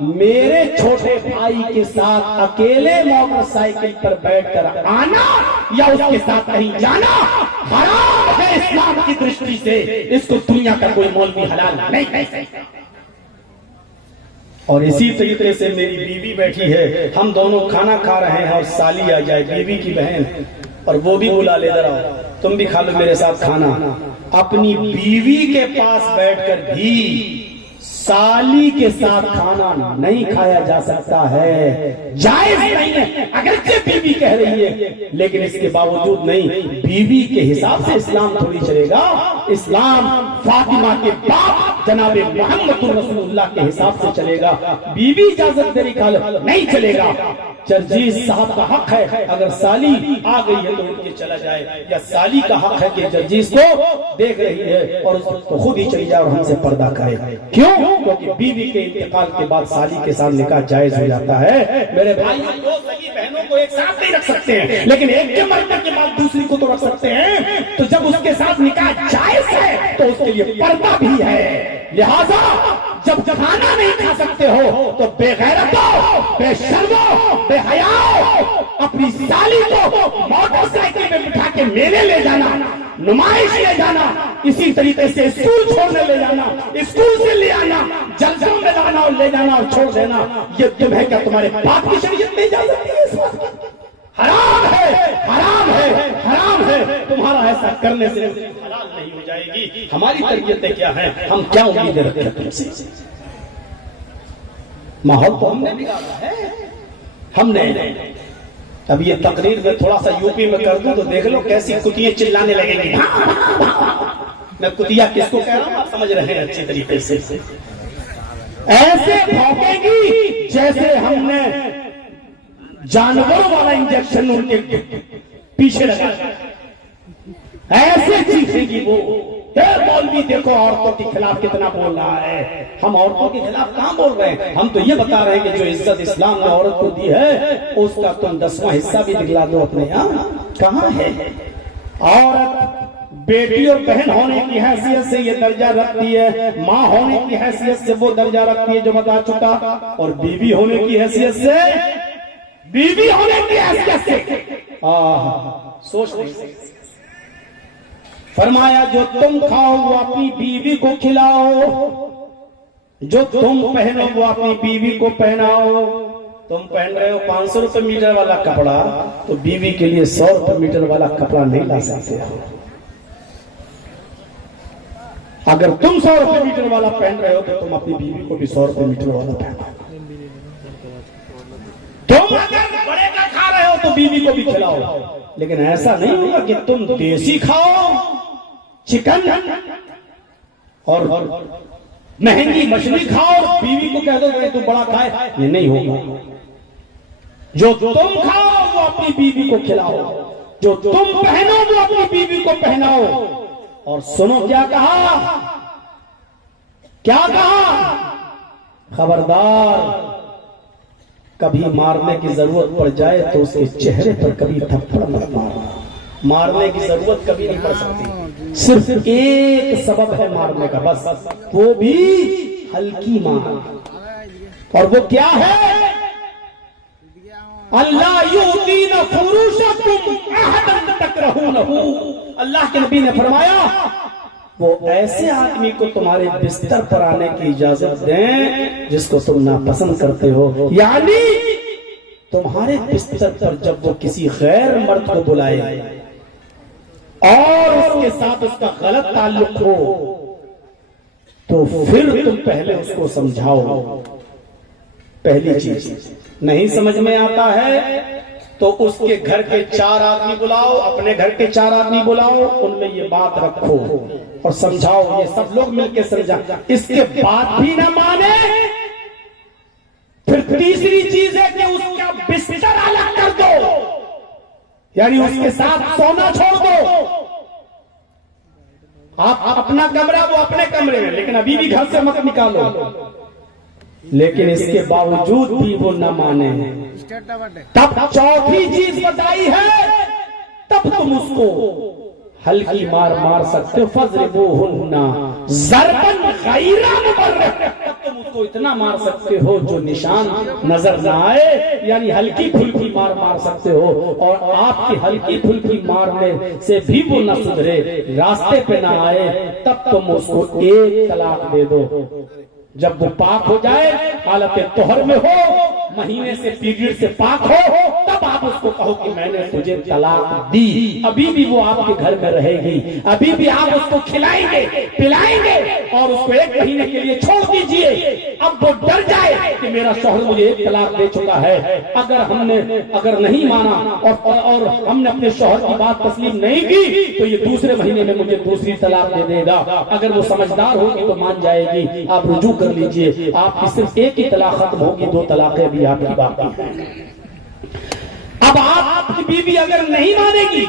मेरे छोटे भाई के साथ अकेले मोटरसाइकिल पर बैठकर आना या उसके साथ कहीं जाना हराम है इस्लाम की दृष्टि से। इसको दुनिया का कोई मौलवी हलाल नहीं कह सकता। और इसी तरीके से मेरी बीवी बैठी है, हम दोनों खाना खा रहे हैं और साली आ जाए, बीवी की बहन, और वो भी बुला ले, जरा तुम भी खा लो मेरे साथ खाना। अपनी बीवी के पास बैठकर भी साली के साथ खाना नहीं खाया जा सकता है, जायज नहीं है। अगर बीवी कह रही है, लेकिन इसके बावजूद नहीं, बीवी के हिसाब से इस्लाम थोड़ी चलेगा। इस्लाम फातिमा के बाप जनाबे मोहम्मद रसूलुल्लाह के हिसाब से चलेगा। बीवी इजाजत दे खा लो नहीं चलेगा। जर्जीस साहब का हक है अगर साली आ गई है तो उनके चला जाए, या साली का हक है कि जर्जीस को देख रही है और उसको खुद ही चली जाए और हमसे पर्दा करे। क्यों? क्योंकि बीवी के इंतकाल के बाद साली के साथ निकाह जायज हो जाता है। मेरे भाई, दो सगी बहनों को एक साथ नहीं रख सकते हैं, लेकिन एक के मरने के बाद दूसरी को तो रख सकते हैं। तो जब उसके साथ निकाह जायज है तो उसके लिए पर्दा भी है। लिहाजा जब खाना नहीं खा सकते हो तो बेगैरतो, बेशर्मो, बेहयाओ अपनी साली को मोटरसाइकिल में बिठा के मेले ले जाना, नुमाइश ले जाना, इसी तरीके से स्कूल छोड़ने ले जाना, स्कूल से ले आना, जलसों में लाना और ले जाना और छोड़ देना, ये तुम्हें क्या तुम्हारे बाप की शरीयत में इजाजत नहीं है? इस बात हराम है, हराम है, हराम है। तुम्हारा ऐसा करने से हलाल नहीं हो जाएगी। हमारी तरबियतें क्या है, हम क्या उम्मीदें रखते हैं तुमसे? माहौल तो हमने बिगाड़ा है, हमने। अब ये तकरीर में थोड़ा सा यूपी में कर दूं तो देख लो कैसी कुतियां चिल्लाने लगेंगी। मैं कुतिया किसको कह रहा हूं आप समझ रहे हैं अच्छी तरीके से। ऐसे भौंकेगी जैसे हमने जानवरों वाला इंजेक्शन उनके पीछे लगा, ऐसे चीखेगी वो। मौलवी देखो औरतों के खिलाफ कितना बोल रहा है। हम औरतों के खिलाफ कहां बोल रहे हैं? हम तो ये बता रहे हैं कि जो इज्जत इस्लाम ने औरत को दी है उसका तुम 10वां हिस्सा भी दिखला दो अपने यहाँ। कहां है? औरत बेटी और बहन होने की हैसियत से ये दर्जा रखती है, माँ होने की हैसियत से वो दर्जा रखती है जो बता चुका, और बीवी होने की हैसियत से, बीवी होने की हैसियत से सोच नहीं सकते। फरमाया जो तुम खाओ वो अपनी बीवी को खिलाओ, जो तुम पहनो वो अपनी बीवी को पहनाओ। तुम पहन रहे हो 500 रुपए मीटर वाला कपड़ा, तो बीवी के लिए 100 रुपए मीटर वाला कपड़ा नहीं ला सकते हो। अगर तुम 100 रुपए मीटर वाला पहन रहे हो तो तुम अपनी बीवी को भी 100 रुपए मीटर वाला पहनाओ। तुम अगर बड़े का खा रहे हो तो बीवी को भी खिलाओ, लेकिन ऐसा नहीं होगा कि तुम देसी खाओ, चिकन और महंगी मछली खाओ और बीवी को कह दो तू बड़ा खाए, ये नहीं होगा। जो तुम खाओ वो अपनी बीवी को खिलाओ, जो तुम पहनो वो अपनी बीवी को पहनाओ। और सुनो क्या कहा, क्या कहा? खबरदार कभी मारने की जरूरत पड़ जाए तो उसके चेहरे पर कभी थप्पड़ मत मारना। मारने की जरूरत कभी नहीं पड़ सकती, सिर्फ एक सबब है मारने का, बस वो भी हल्की मार। और वो क्या है? अल्लाह युतीन फुरूशकुम अहदन तकरहूनहु। अल्लाह के नबी ने फरमाया वो ऐसे आदमी को तुम्हारे बिस्तर पर आने की इजाजत दें जिसको तुम नापसंद करते हो। यानी तुम्हारे बिस्तर पर जब वो किसी गैर मर्द को बुलाए और उसके साथ उसका गलत ताल्लुक हो तो फिर तुम पहले उसको समझाओ। पहली चीज, नहीं समझ में आता है तो उसके घर के 4 आदमी बुलाओ, अपने घर के 4 आदमी बुलाओ, उनमें ये बात रखो और समझाओ, ये सब लोग मिलकर समझा। इसके बाद भी ना माने, फिर तीसरी चीज है कि उसका बिस्तर अलग कर दो, यानी उसके साथ सोना छोड़ दो। आप अपना कमरा वो अपने कमरे में, लेकिन अभी भी घर से मत निकालो। लेकिन इसके बावजूद भी वो न माने, तब चौथी चीज बताई है, तब तुम उसको हल्की मार मार सकते हो। फज़रिबूहुन्ना ज़रबन गैरा मुबर्रह, तब तुम उसको इतना मार सकते हो जो निशान नजर ना आए, यानी हल्की फुल्की मार मार सकते हो। और आपकी हल्की फुल्की मारने से भी वो न सुधरे, रास्ते पे ना आए, तब तुम उसको एक तलाक दे दो। जब वो पाक हो जाए, हालत तोहर में हो, महीने से पीरियड से पाक हो, तब आप उसको कहो कि मैंने तुझे तलाक दी। अभी भी वो आपके घर में रहेगी, अभी भी आप उसको खिलाएंगे पिलाएंगे और उसको 1 महीने के लिए छोड़ दीजिए। अब वो डर जाए कि मेरा शौहर मुझे 1 तलाक दे चुका है। अगर नहीं माना और हमने अपने शौहर की बात तस्लीम नहीं की तो ये दूसरे महीने में मुझे दूसरी तलाक दे देगा। अगर वो समझदार होगी तो मान जाएगी, आप रुजू कर लीजिए, आपकी सिर्फ 1 ही तलाक खत्म होगी, 2 तलाकें भी आपकी बाकी है। अब आपकी बीवी अगर नहीं मानेगी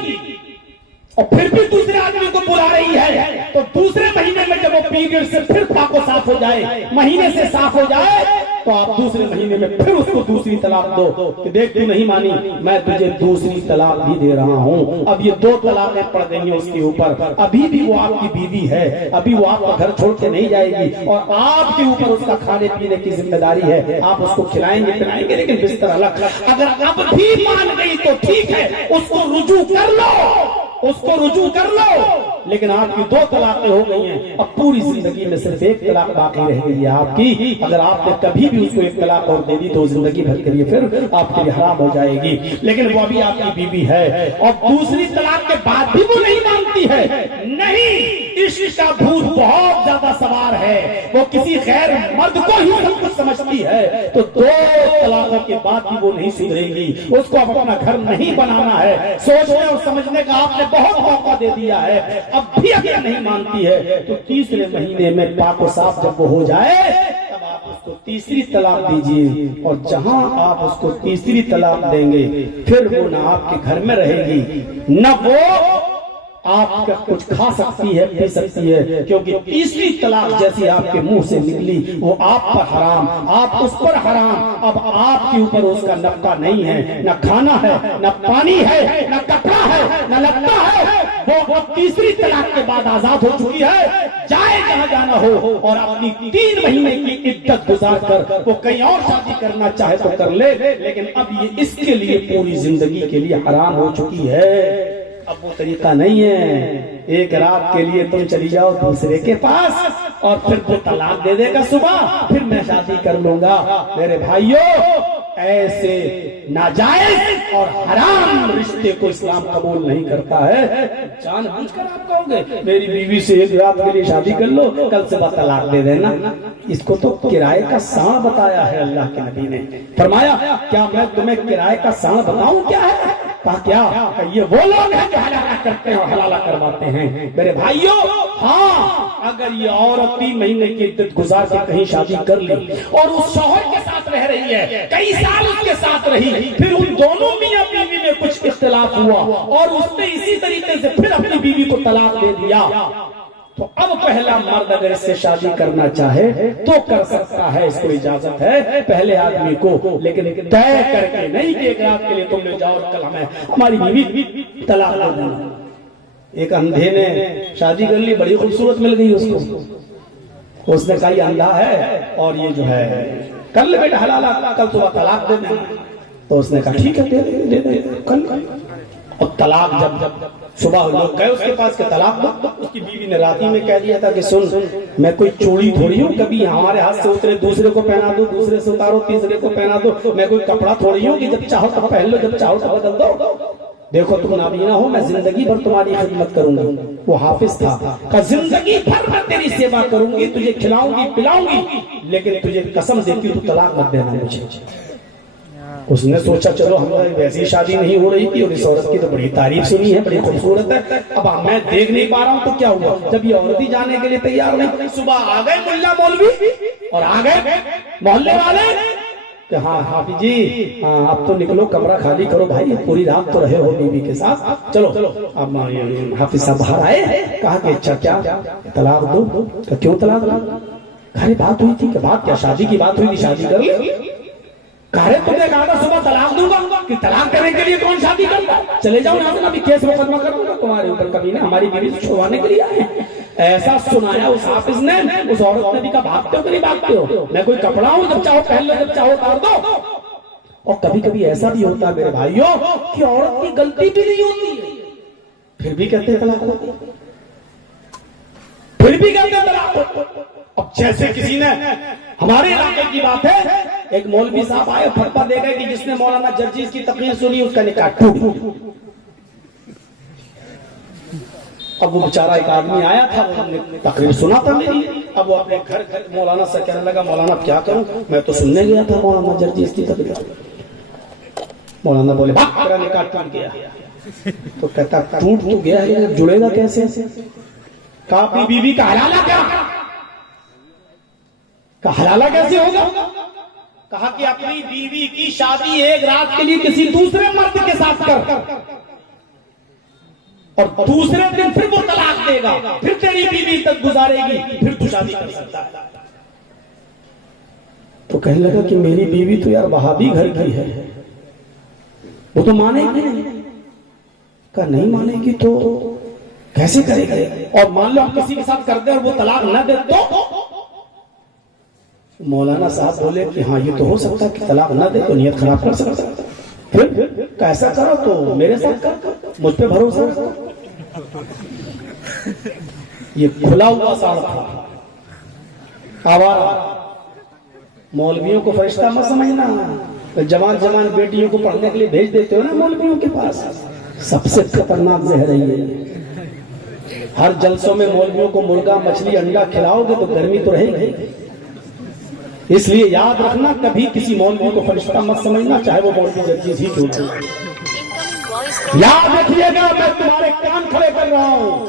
और फिर भी दूसरे आदमी को बुला रही है, तो दूसरे महीने में जब वो पीरियड से फिर पाको साफ हो जाए, महीने से साफ हो जाए, तो आप दूसरे महीने में फिर उसको दूसरी तलाक दो कि देख तू नहीं मानी, मैं तुझे दूसरी तलाक भी दे रहा हूँ। अब ये 2 तलाकें पड़ गई हैं उसके ऊपर। अभी भी वो आपकी बीवी है, अभी वो आपका घर छोड़ के नहीं जाएगी और आपके ऊपर उसका खाने पीने की जिम्मेदारी है। आप उसको खिलाएंगे पिलाएंगे, लेकिन बिस्तर अलग। अगर अब भी मान गई तो ठीक है, उसको रुजू कर लो, उसको रुजू कर लो। लेकिन आपकी 2 तलाकें हो गई हैं, अब पूरी जिंदगी में सिर्फ 1 तलाक बाकी रह गई है आपकी। अगर आपने कभी भी उसको 1 तलाक और दे दी तो जिंदगी भर के लिए फिर आपके लिए हराम हो जाएगी। लेकिन वो अभी आपकी बीवी है और दूसरी तलाक के बाद भी वो नहीं मानती है। नहीं, इश्क का भूत बहुत ज्यादा सवार है, वो किसी गैर मर्द को ही सब कुछ समझती है। तो 2 तलाकों के बाद भी वो नहीं सुधरेगी। उसको अब अपना घर नहीं बनाना है। सोचने और समझने का आपने बहुत मौका दे दिया है, अब भी अगर नहीं मानती है तो तीसरे महीने में पाको साफ जब वो हो जाए तब आप उसको तीसरी तलाक दीजिए। और जहां आप उसको तीसरी तलाक देंगे फिर वो ना आपके घर में रहेगी, न वो आपका कुछ खा सकती है, पी सकती है, क्योंकि तीसरी तलाक जैसी आपके मुंह से निकली वो आप पर हराम, आप उस पर हराम। अब आपके ऊपर उसका नफका नहीं है, न खाना है, न पानी है, न कपड़ा है, न लगता है। वो तीसरी तलाक के बाद आजाद हो चुकी है, जाए जहां जाना हो और अपनी 3 महीने की इद्दत गुजार कर वो कहीं और शादी करना चाहे तो कर ले, लेकिन अब ये इसके लिए पूरी जिंदगी के लिए हराम हो चुकी है। अब वो तरीका नहीं है, एक रात के लिए तुम चली जाओ दूसरे के पास और फिर वो तलाक दे देगा सुबह, फिर मैं शादी कर लूंगा। मेरे भाइयों, ऐसे नाजायज और हराम रिश्ते को इस्लाम कबूल नहीं करता है। जानबूझकर आप कहोगे मेरी बीवी से एक रात के लिए शादी कर लो, कल से बाद तलाक दे देना। इसको तो किराए का साण बताया है अल्लाह के नबी ने। फरमाया क्या मैं तुम्हें किराए का साण बताऊं क्या है? कहा क्या? ये वो लोग हैं जो हलाला करते हैं और हलाला करवाते हैं। मेरे भाइयों, हाँ, अगर ये औरत 3 महीने की इद्दत गुजार के कहीं शादी कर ली और उस शौहर के साथ रह रही है, कई साल उसके साथ रही, फिर उन दोनों मियां बीवी में कुछ इख्तिलाफ हुआ और उसने इसी तरीके से फिर अपनी बीवी को तलाक दे दिया, तो अब पहला मर्द अगर इससे शादी करना चाहे तो कर सकता है, इसको इजाजत है पहले आदमी को, लेकिन तय करके नहीं कि एक रात के लिए तुमने जाओ और कल हमें हमारी बीवी तलाक दे देना। एक अंधे ने शादी कर ली, बड़ी खूबसूरत मिल गई उसको, उसने कहा ये अंधा है और ये जो है कर ले बेटा हलाला, कल सुबह तलाक दे देना। तो उसने कहा ठीक है दे दे कल। और तलाक जब सुबह लोग गए उसके पास के तलाक दो, उसकी बीवी ने रात ही में कह दिया था कि सुन, मैं कोई चोरी थोड़ी हूँ, कभी हमारे हाथ से उतरे दूसरे को पहना दो, दूसरे से उतारो तीसरे को पहना दो, मैं कोई कपड़ा थोड़ी हूँ कि जब चाहो तब पहन लो, जब चाहो तब बदल दो। देखो तुम नाबीना हो, मैं जिंदगी भर तुम्हारी खिदमत करूंगा। वो हाफिज था, जिंदगी भर मैं तेरी सेवा करूंगी, तुझे खिलाऊंगी पिलाऊंगी, लेकिन तुझे कसम देती हूँ तलाक मत देना मुझे। उसने सोचा चलो हमारी वैसी शादी नहीं हो रही थी और इस औरत की तो बड़ी तारीफ सुनी है, बड़ी खूबसूरत है, अब मैं देख नहीं पा रहा हूँ तो क्या हुआ। जब ये औरत ही जाने के लिए तैयार नहीं, सुबह आ गए मुल्ला मौलवी और आ गए मोहल्ले वाले कि हाँ हाफिज जी, हाँ अब तो निकलो, कमरा खाली करो भाई, पूरी रात तो रहे हो बीवी के साथ, चलो। अब हाफिज साहब बाहर आए, कहा कि अच्छा क्या तलाक दो? तो क्यों तलाक? अरे बात हुई थी कि बात क्या, शादी की बात हुई थी, शादी कर ले। कह तुमने कहा था सुबह तलाक दूंगा, कि तलाक करने के लिए कौन शादी करता? चले जाओ यहाँ से, अभी केस मुकदमा कर दूंगा तुम्हारे ऊपर, कभी ने हमारी बीवी छुड़वाने के लिए आए। ऐसा सुनाया उस हाफिज ने। उस औरत ने भी कहा भागते हो कि नहीं भागते हो, मैं कोई कपड़ा हूँ, जब चाहो पहन लो, जब चाहो उतार दो। और कभी कभी ऐसा भी होता है मेरे भाइयों कि औरत की गलती भी नहीं होती है, फिर भी कहते तलाक हो, फिर भी कहते तलाक हो। अब जैसे किसी ने, हमारे इलाके की बात है, एक मौलवी साहब आए, फतवा दे गए कि जिसने मौलाना जर्जीज की तकरीर सुनी उसका निकाह टूट। अब वो बेचारा एक आदमी आया था, तकरीर सुना था मेरी, अब वो अपने घर मौलाना से कहने लगा मौलाना क्या करूं, मैं तो सुनने गया था मौलाना जर्जीज की तकरीर। मौलाना बोले मेरा निकाह टूट गया। तो कहता टूट तो गया है, जुड़ेगा कैसे? कहा अपनी बीवी का हलाला क्या? का हलाला कैसे होगा? कहा कि अपनी बीवी की शादी एक रात के लिए किसी दूसरे मर्द के साथ कर। और दूसरे दिन फिर वो तलाक देगा, फिर तेरी बीवी तक गुजारेगी, फिर तू शादी कर सकता है। तो कहने लगा कि मेरी बीवी तो यार वहाबी घर की है, वो तो मानेगी नहीं। कहा नहीं मानेगी तो कैसे करेंगे? और मान लो हम किसी के साथ कर दे और वो तलाक न दे तो? मौलाना साहब बोले कि हाँ ये तो हो सकता है कि तलाक न दे तो नियत खराब कर सकता है। फिर कैसा करो तो मेरे साथ कर, मुझ पे भरोसा रखो। ये खुला हुआ साड़ था, आवारा। मौलवियों को फरिश्ता मत समझना। तो जवान जवान बेटियों को पढ़ने के लिए भेज देते हो ना मौलवियों के पास, सबसे खतरनाक जहर है ये। हर जलसों में मौलवियों को मुर्गा मछली अंडा खिलाओगे तो गर्मी तो रहेगी। इसलिए याद रखना, कभी किसी मौलवी को फरिश्ता मत समझना, चाहे वो मौलवी जर्जीस ही क्यों हो। याद रखिएगा, मैं तुम्हारे कान खड़े कर रहा हूँ।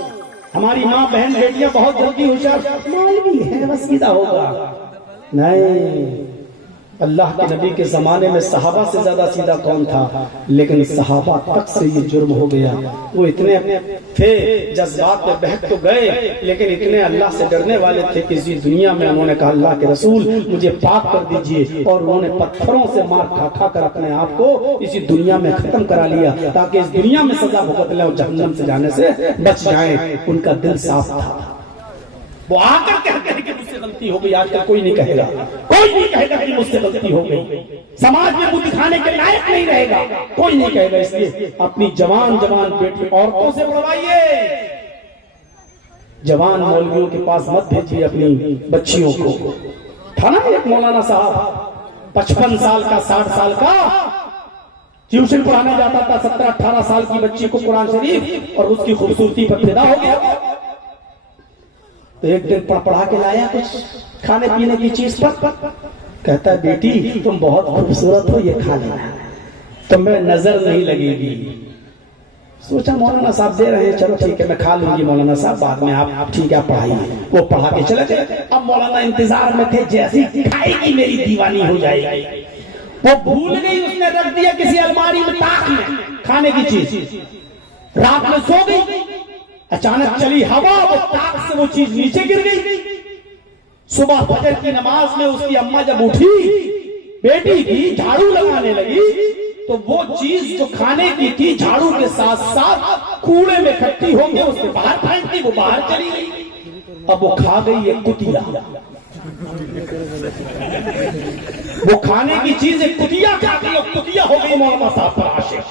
हमारी माँ बहन बेटियां बहुत जल्दी होशियार, मौलवी है बस सीधा होगा। नहीं, अल्लाह के नबी के जमाने में सहाबा से ज्यादा सीधा कौन था? लेकिन सहाबा तक से ये जुर्म हो गया। वो इतने थे, जज्बात में बहक तो गए, लेकिन इतने अल्लाह से डरने वाले थे कि इसी दुनिया में उन्होंने कहा अल्लाह के रसूल मुझे पाक कर दीजिए, और उन्होंने पत्थरों से मार खा खा कर अपने आप को इसी दुनिया में खत्म करा लिया, ताकि इस दुनिया में सजा भुगत ले और जहन्नम से जाने से बच जाए। उनका दिल साफ था। वो आकर कहते हैं कि मुझसे गलती हो गई। आजकल कोई नहीं कहेगा, कोई नहीं कहेगा कि मुझसे गलती हो गई। समाज में मुंह दिखाने के लायक नहीं रहेगा, कोई नहीं कहेगा। इसलिए अपनी जवान जवान बेटी औरतों से बुलवाइए, जवान मौलवियों के पास मत भेजिए अपनी बच्चियों को। था ना एक मौलाना साहब 55 साल का 60 साल का ट्यूशन पढ़ाने जाता था, 17-18 साल की बच्ची को कुरान शरीफ, और उसकी खूबसूरती पर फिदा हो गया। तो एक दिन पढ़ा के लाया कुछ खाने पीने की चीज पर, कहता है बेटी तुम बहुत खूबसूरत हो, ये खा लेना, तुम्हें नजर नहीं लगेगी। सोचा मौलाना साहब दे रहे हैं, चलो ठीक है मैं खा लूंगी मौलाना साहब, बाद में आप ठीक है आप पढ़ाइए। वो पढ़ा के चले गए। अब मौलाना इंतजार में थे, जैसी खाएगी मेरी दीवानी हो जाएगी। वो भूल गई, उसने रख दिया किसी अलमारी में ताक में खाने की चीज। रात में सो गई, अचानक चली हवा, वो ताक से वो चीज नीचे गिर गई। सुबह फजर की नमाज में उसकी अम्मा जब उठी, बेटी की झाड़ू लगाने लगी, तो वो चीज जो खाने की थी झाड़ू के साथ साथ कूड़े में इकट्ठी होंगे, उसके बाहर फेंक दी, वो बाहर चली गई। अब वो खा गई एक कुतिया। वो खाने की चीज एक कुतिया खा गई, और कुतिया हो गई मौलाना साहब पर आशिक।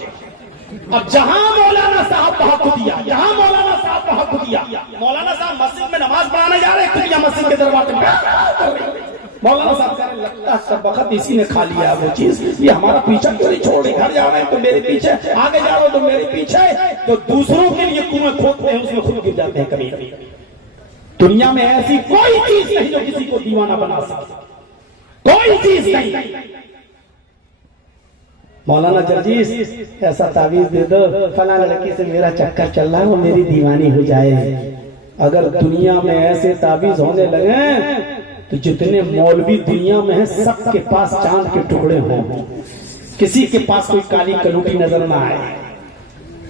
अब जहां मौलाना साहब वहां कुतिया, जहां मौलाना साहब वहां कुतिया। मौलाना साहब मस्जिद में नमाज पढ़ाने जा रहे, कुतिया मस्जिद के दरवाजे में। मौलाना साहब कह रहे लगता है सब वक्त इसी ने खा लिया वो चीज, ये हमारा पीछा क्यों नहीं छोड़ रही? घर जा रहे हैं तो मेरे पीछे, आगे जा रहे हो तो मेरे पीछे। तो दूसरों के लिए कुएं खोदते हैं, उसमें खुद गिर जाते हैं कभी कभी। दुनिया में ऐसी कोई चीज नहीं जो किसी को दीवाना बना सकती, कोई चीज नहीं। मौलाना जर्जीस ऐसा तावीज दे दो, फला लड़की से मेरा चक्कर चल रहा है, वो मेरी दीवानी हो जाए। अगर दुनिया में ऐसे तावीज होने लगे तो जितने मौलवी दुनिया में हैं सबके पास चांद के टुकड़े हों, किसी के पास कोई काली कलूटी नजर ना आए।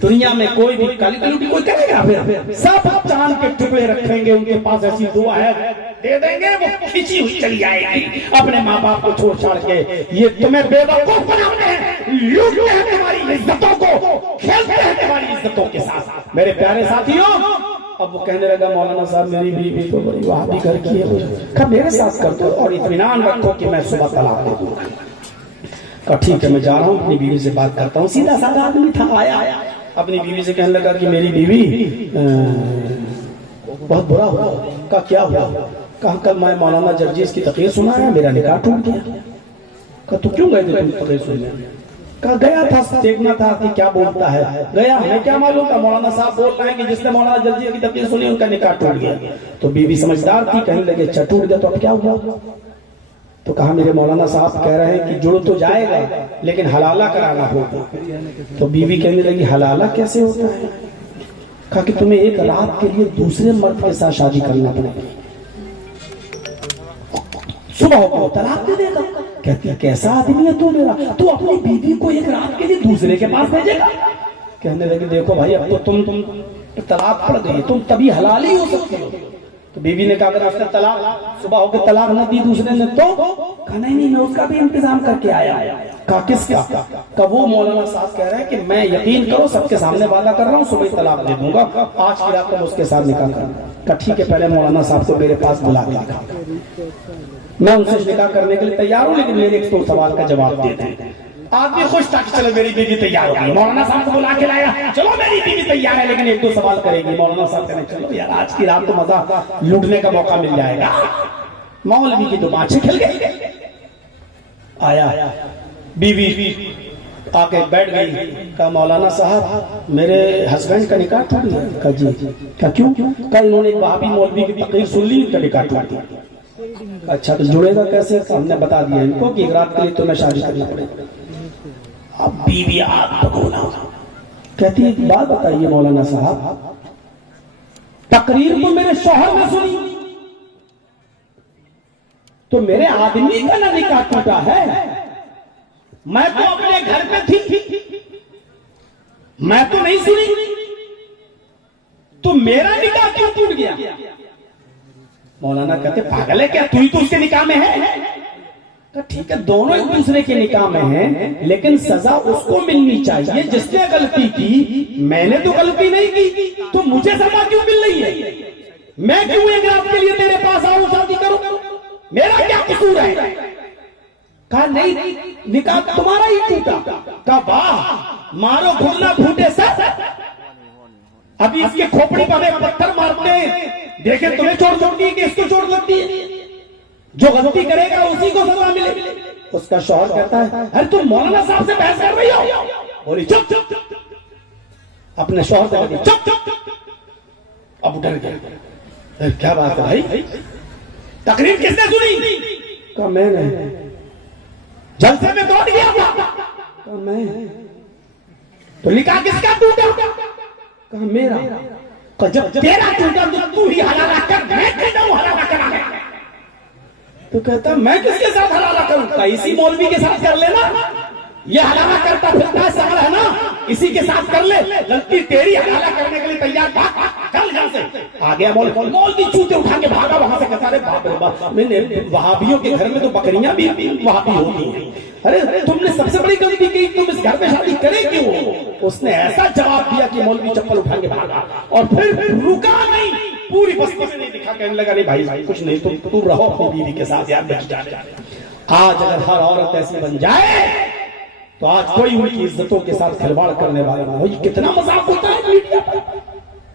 दुनिया में कोई भी काली कलूटी कोई करेगा? फिर सब चांद के टुकड़े रखेंगे, उनके पास ऐसी दुआ है दे देंगे, वो खींची हुई चली आएगी अपने माँ बाप को छोड़ छाड़ के। ये तुम्हें बेवकूफ बनाते हैं, लूटते हैं तुम्हारी इज्जतों को, खेलते हैं तुम्हारी इज्जतों के साथ। मेरे प्यारे साथियों, अब वो कहने लगा मौलाना साहब मेरी बीवी तो बड़ी वहाबी घर की है, कब मेरे साथ कर दो और इत्मीनान रखो कि मैं सुबह तलाक दे दूंगा। कहा ठीक है मैं जा रहा हूँ, अपनी बीवी से बात करता हूँ। सीधा साधा आदमी था, आया अपनी बीवी से कहने लगा कि मेरी बीवी बहुत बुरा हुआ। कहा क्या हुआ? कहा कल मैं मौलाना जर्जीस की तकरीर सुना है, मेरा निकाह टूट गया। कहा तू क्यों गए थे तुम तकरीर सुनने? कहा गया था, देखना था कि क्या बोलता है, गया, हमें क्या मालूम था मौलाना साहब बोल रहे हैं कि जिसने मौलाना जर्जीस की तकरीर सुनी उनका निकाह टूट गया। तो बीवी समझदार थी, कहने लगे अच्छा टूट गया तो अब क्या हुआ? तो कहा मेरे मौलाना साहब कह रहे हैं कि जुड़ तो जाएगा लेकिन हलाला कराना होगा। तो बीवी कहने लगी हलाला कैसे होता है? कहा कि तुम्हें एक रात के लिए दूसरे मर्द के साथ शादी करना पड़ेगी, सुबह को तलाक दे देगा। कहती है कैसा आदमी है तू मेरा, तू अपनी बीवी को एक रात के लिए दूसरे के पास भेजेगा? कहने लगे देखो भाई अब तो तुम तलाक पड़ गई, तुम तभी हलाल ही हो सकती हो। तो बीवी ने कहा अगर उसने तलाक सुबह होकर तलाक न दी दूसरे ने तो कहा नहीं मैं उसका भी इंतजाम करके आया। कहा किसका? कहा वो मौलाना साहब कह रहे हैं कि मैं यकीन करो सबके सामने वादा कर रहा हूँ सुबह तलाक दे दूंगा, आज की रात में उसके साथ निकाह करना। कहा ठीक है पहले मौलाना साहब को मेरे पास बुला के दिखा, मैं उनसे निकाह करने के लिए तैयार हूँ, लेकिन मेरे एक सवाल का जवाब दे दें। आदमी खुश था कि चलो मेरी बीवी तैयार हो गई, मौलाना साहब को बुला के लाया, चलो मेरी बीवी तैयार है लेकिन एक दो सवाल करेगी। मौलाना साहब कहने चलो यार आज की रात तो मजा लूटने का मौका मिल जाएगा। मौलवी की तो बाँछें खिल गई। आया बीवी आके बैठ गई। कहा मौलाना साहब मेरे हस्बैंड का निकाह टूट गया। कहा जी। क्या क्यों? कहा इन्होंने एक वहाबी मौलवी की तकरीर सुन ली, इनका निकाह टूट गया। अच्छा तो जुड़ेगा कैसे? हमने बता दिया इनको कि एक रात के लिए तुम्हें शादी करनी पड़ेगी। अब बीवी आग भगोना कहती है एक बात बताइए मौलाना साहब, तकरीर तो मेरे शौहर ने सुनी तो मेरे आदमी का ना निकाह टूटा है, मैं तो अपने घर पे थी, मैं तो नहीं सुनी, तो मेरा निकाह क्यों टूट गया? मौलाना कहते पागल है क्या, तू ही तो उसके निकाह में है। तो ठीक है दोनों एक दूसरे के निकाह में हैं, लेकिन सजा उसको मिलनी चाहिए जिसने गलती की। मैंने तो गलती नहीं की, तो मुझे सजा क्यों मिल रही है? मैं क्यों एक रात के लिए तेरे पास आऊं शादी करूं? मेरा क्या कसूर है? कहा नहीं निकाह तुम्हारा ही टूटा। कहा वाह मारो घुलना फूटे सर, अभी इसके खोपड़ी पर हमें पत्थर मारते हैं, देखे तुम्हें चोट लगती है कि इसको चोट लगती है, जो गलती करेगा उसी को सजा मिले। उसका शौहर कहता है अरे तुम मौलाना साहब से बहस कर रही हो। बोली चुप चुप, अपने शौहर से बोली चुप चुप। अब डर गया, क्या बात है भाई, तकरीर किसने सुनी? कहा मैंने। जलसे में दौड़ गया था? कहा मैं। तो निकाह किसका टूटा? कहा मेरा। कहा जब तेरा टूटा तो तू ही हलाला कर, मैं क्यों जाऊं हलाला कराने? तो कहता मैं किसके साथ हलाला करूं? इसी मौलवी के साथ कर लेना, ये हलाला करता फिरता समझ है ना, इसी के साथ कर ले, गलती तेरी, हलाला करने के लिए तैयार, चल यहां से। आ गया मौलवी जूते उठा के भागा वहां से। कहता अरे बाप रे बाप, मैंने वहाबियों के घर में तो बकरियां भी वहाबी होती हैं, अरे तुमने सबसे बड़ी गलती की, तुम इस घर में शादी करे क्यों? उसने ऐसा जवाब दिया कि मौलवी चप्पल उठा के भागा और फिर रुका नहीं, पूरी बस्ती में नहीं दिखा, कहने लगा नहीं भाई कुछ नहीं, तुम रहो अपनी बीवी के साथ यार। आज अगर हर औरत ऐसी बन जाए तो आज कोई उनकी इज्जतों के साथ खिलवाड़ करने वाला ना हो। कितना मजाक होता है मीडिया पर,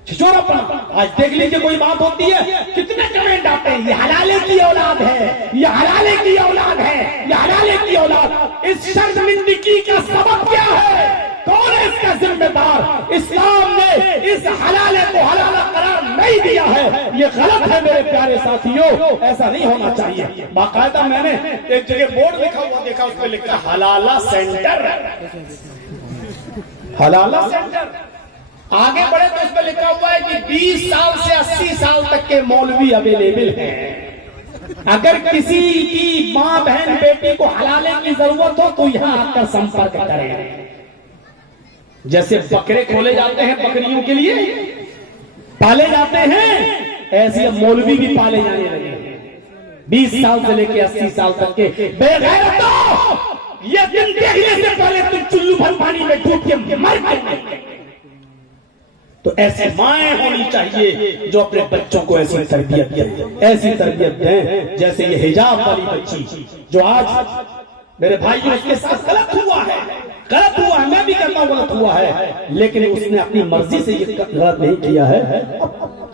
छिछोरापन। आज देख लीजिए कोई बात होती है कितने कमेंट आते हैं, ये हलाले की औलाद है, ये हलाले की औलाद है, ये हलाले की औलाद। इस शर्मिंदगी का सबब क्या है? कौन है इसका जिम्मेदार? इस्लाम ने इस हलाले को हलाला करार नहीं दिया है, ये गलत है मेरे प्यारे साथियों, ऐसा नहीं होना चाहिए। बाकायदा मैंने एक जगह बोर्ड लिखा हुआ देखा, उस पर लिखा हलाला सेंटर, हलाला सेंटर। आगे बढ़े तो उस पर लिखा हुआ है कि 20 साल से 80 साल तक के मौलवी अवेलेबल हैं। अगर किसी की माँ बहन बेटी को हलाले की जरूरत हो तो यहां आकर संपर्क करें। जैसे बकरे खोले जाते हैं बकरियों के लिए, पाले जाते हैं, ऐसे मौलवी भी पाले जाने लगे हैं। 20 साल से लेकर 80 साल तक के बेगैरतों, ये दिन देखने से पहले तुम चुल्लू भर पानी में डूब के मर गए। तो ऐसी माएं होनी चाहिए जो अपने बच्चों को ऐसी तरबियत दें, ऐसी तरबियत दें जैसे ये हिजाब वाली बच्ची जो आज मेरे भाई जो उसके साथ गलत हुआ है, गलत हुआ है, मैं भी कहता हूं गलत हुआ है, लेकिन उसने अपनी मर्जी से ये गलत नहीं किया है।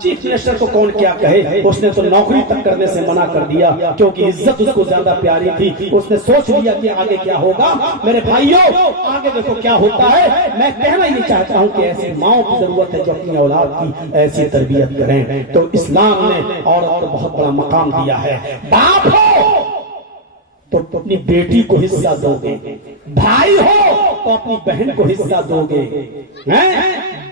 चीफ मिनिस्टर को कौन क्या कहे, उसने तो नौकरी तक करने से मना कर दिया क्योंकि इज्जत उसको ज्यादा प्यारी थी। उसने सोच लिया कि आगे क्या होगा। मेरे भाइयों आगे देखो क्या होता है। मैं कहना ये चाहता हूं कि ऐसी माओं की जरूरत है जो अपनी औलाद की ऐसी तरबियत करें। तो इस्लाम ने और बहुत बड़ा मकाम दिया है। बाप हो तो अपनी बेटी को हिस्सा दोगे, भाई हो तो अपनी बहन को हिस्सा दोगे, हैं?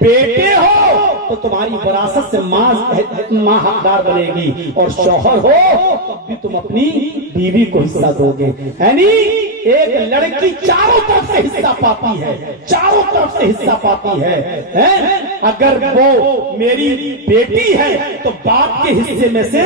बेटे हो तो तुम्हारी विरासत से माँ हकदार बनेगी, और शौहर हो तो भी तुम अपनी बीवी को हिस्सा दोगे, है नहीं? एक लड़की चारों तरफ से हिस्सा पाती है, चारों तरफ से हिस्सा पाती है? अगर वो मेरी बेटी है तो बाप के हिस्से में से,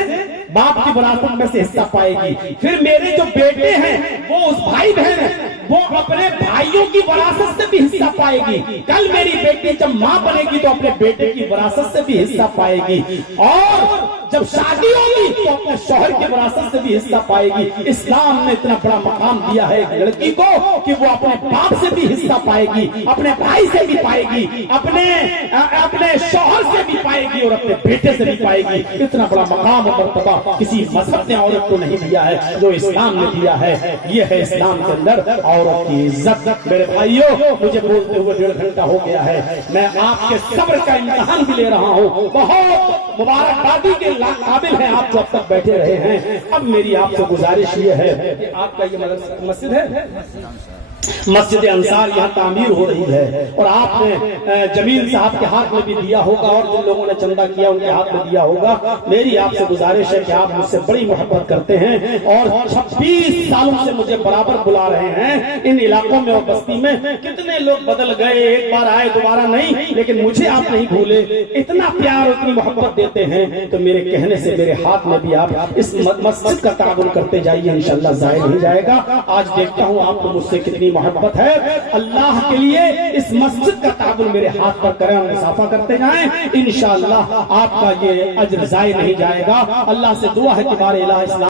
बाप की विरासत में से हिस्सा पाएगी। फिर मेरे जो बेटे हैं वो उस भाई बहन है, वो अपने भाइयों की विरासत से भी हिस्सा पाएगी। कल मेरी बेटी जब मां बनेगी तो अपने बेटे की विरासत से भी हिस्सा पाएगी, और जब शादी होगी तो अपने शौहर की विरासत से भी हिस्सा पाएगी। इस्लाम ने इतना बड़ा मकाम दिया है एक लड़की को कि वो अपने बाप से भी हिस्सा पाएगी, अपने भाई से भी पाएगी, अपने शौहर से भी पाएगी और अपने बेटे से भी पाएगी। इतना बड़ा मकाम और मर्तबा किसी मजहब ने औरत को नहीं दिया है जो इस्लाम ने दिया है। ये है इस्लाम के अंदर औरत की इज्जत। मेरे भाइयों, मुझे बोलते हुए 1.5 घंटा हो गया है, मैं आपके सब्र का इम्तिहान भी ले रहा हूँ। बहुत मुबारकबादी के काबिल है आप जो अब तक बैठे रहे हैं। अब मेरी आपसे गुजारिश ये है कि आपका ये मस्जिद है, मस्जिद अंसार यहाँ तामीर हो रही है, और आपने जमील साहब के हाथ में भी दिया होगा और जिन लोगों ने चंदा किया उनके हाथ में दिया होगा। मेरी आपसे गुजारिश है कि आप मुझसे बड़ी मोहब्बत करते हैं और 26 सालों से मुझे बराबर बुला रहे हैं इन इलाकों में और बस्ती में। कितने लोग बदल गए, एक बार आए दोबारा नहीं, लेकिन मुझे आप नहीं भूले। इतना प्यार, इतनी मोहब्बत देते हैं तो मेरे कहने से मेरे हाथ में भी आप इस मस्जिद का ताबुन करते जाइए, इंशाल्लाह ज़ाहिर नहीं जाएगा। आज देखता हूँ आपको मुझसे कितनी मोहब्बत है। अल्लाह के लिए इस मस्जिद का ताबुन मेरे हाथ पर करें और मुसाफा करते जाएं, इंशाअल्लाह आपका ये अज्र ज़ाय नहीं जाएगा। अल्लाह से दुआ है कि हमारे इलाहा इस्लाम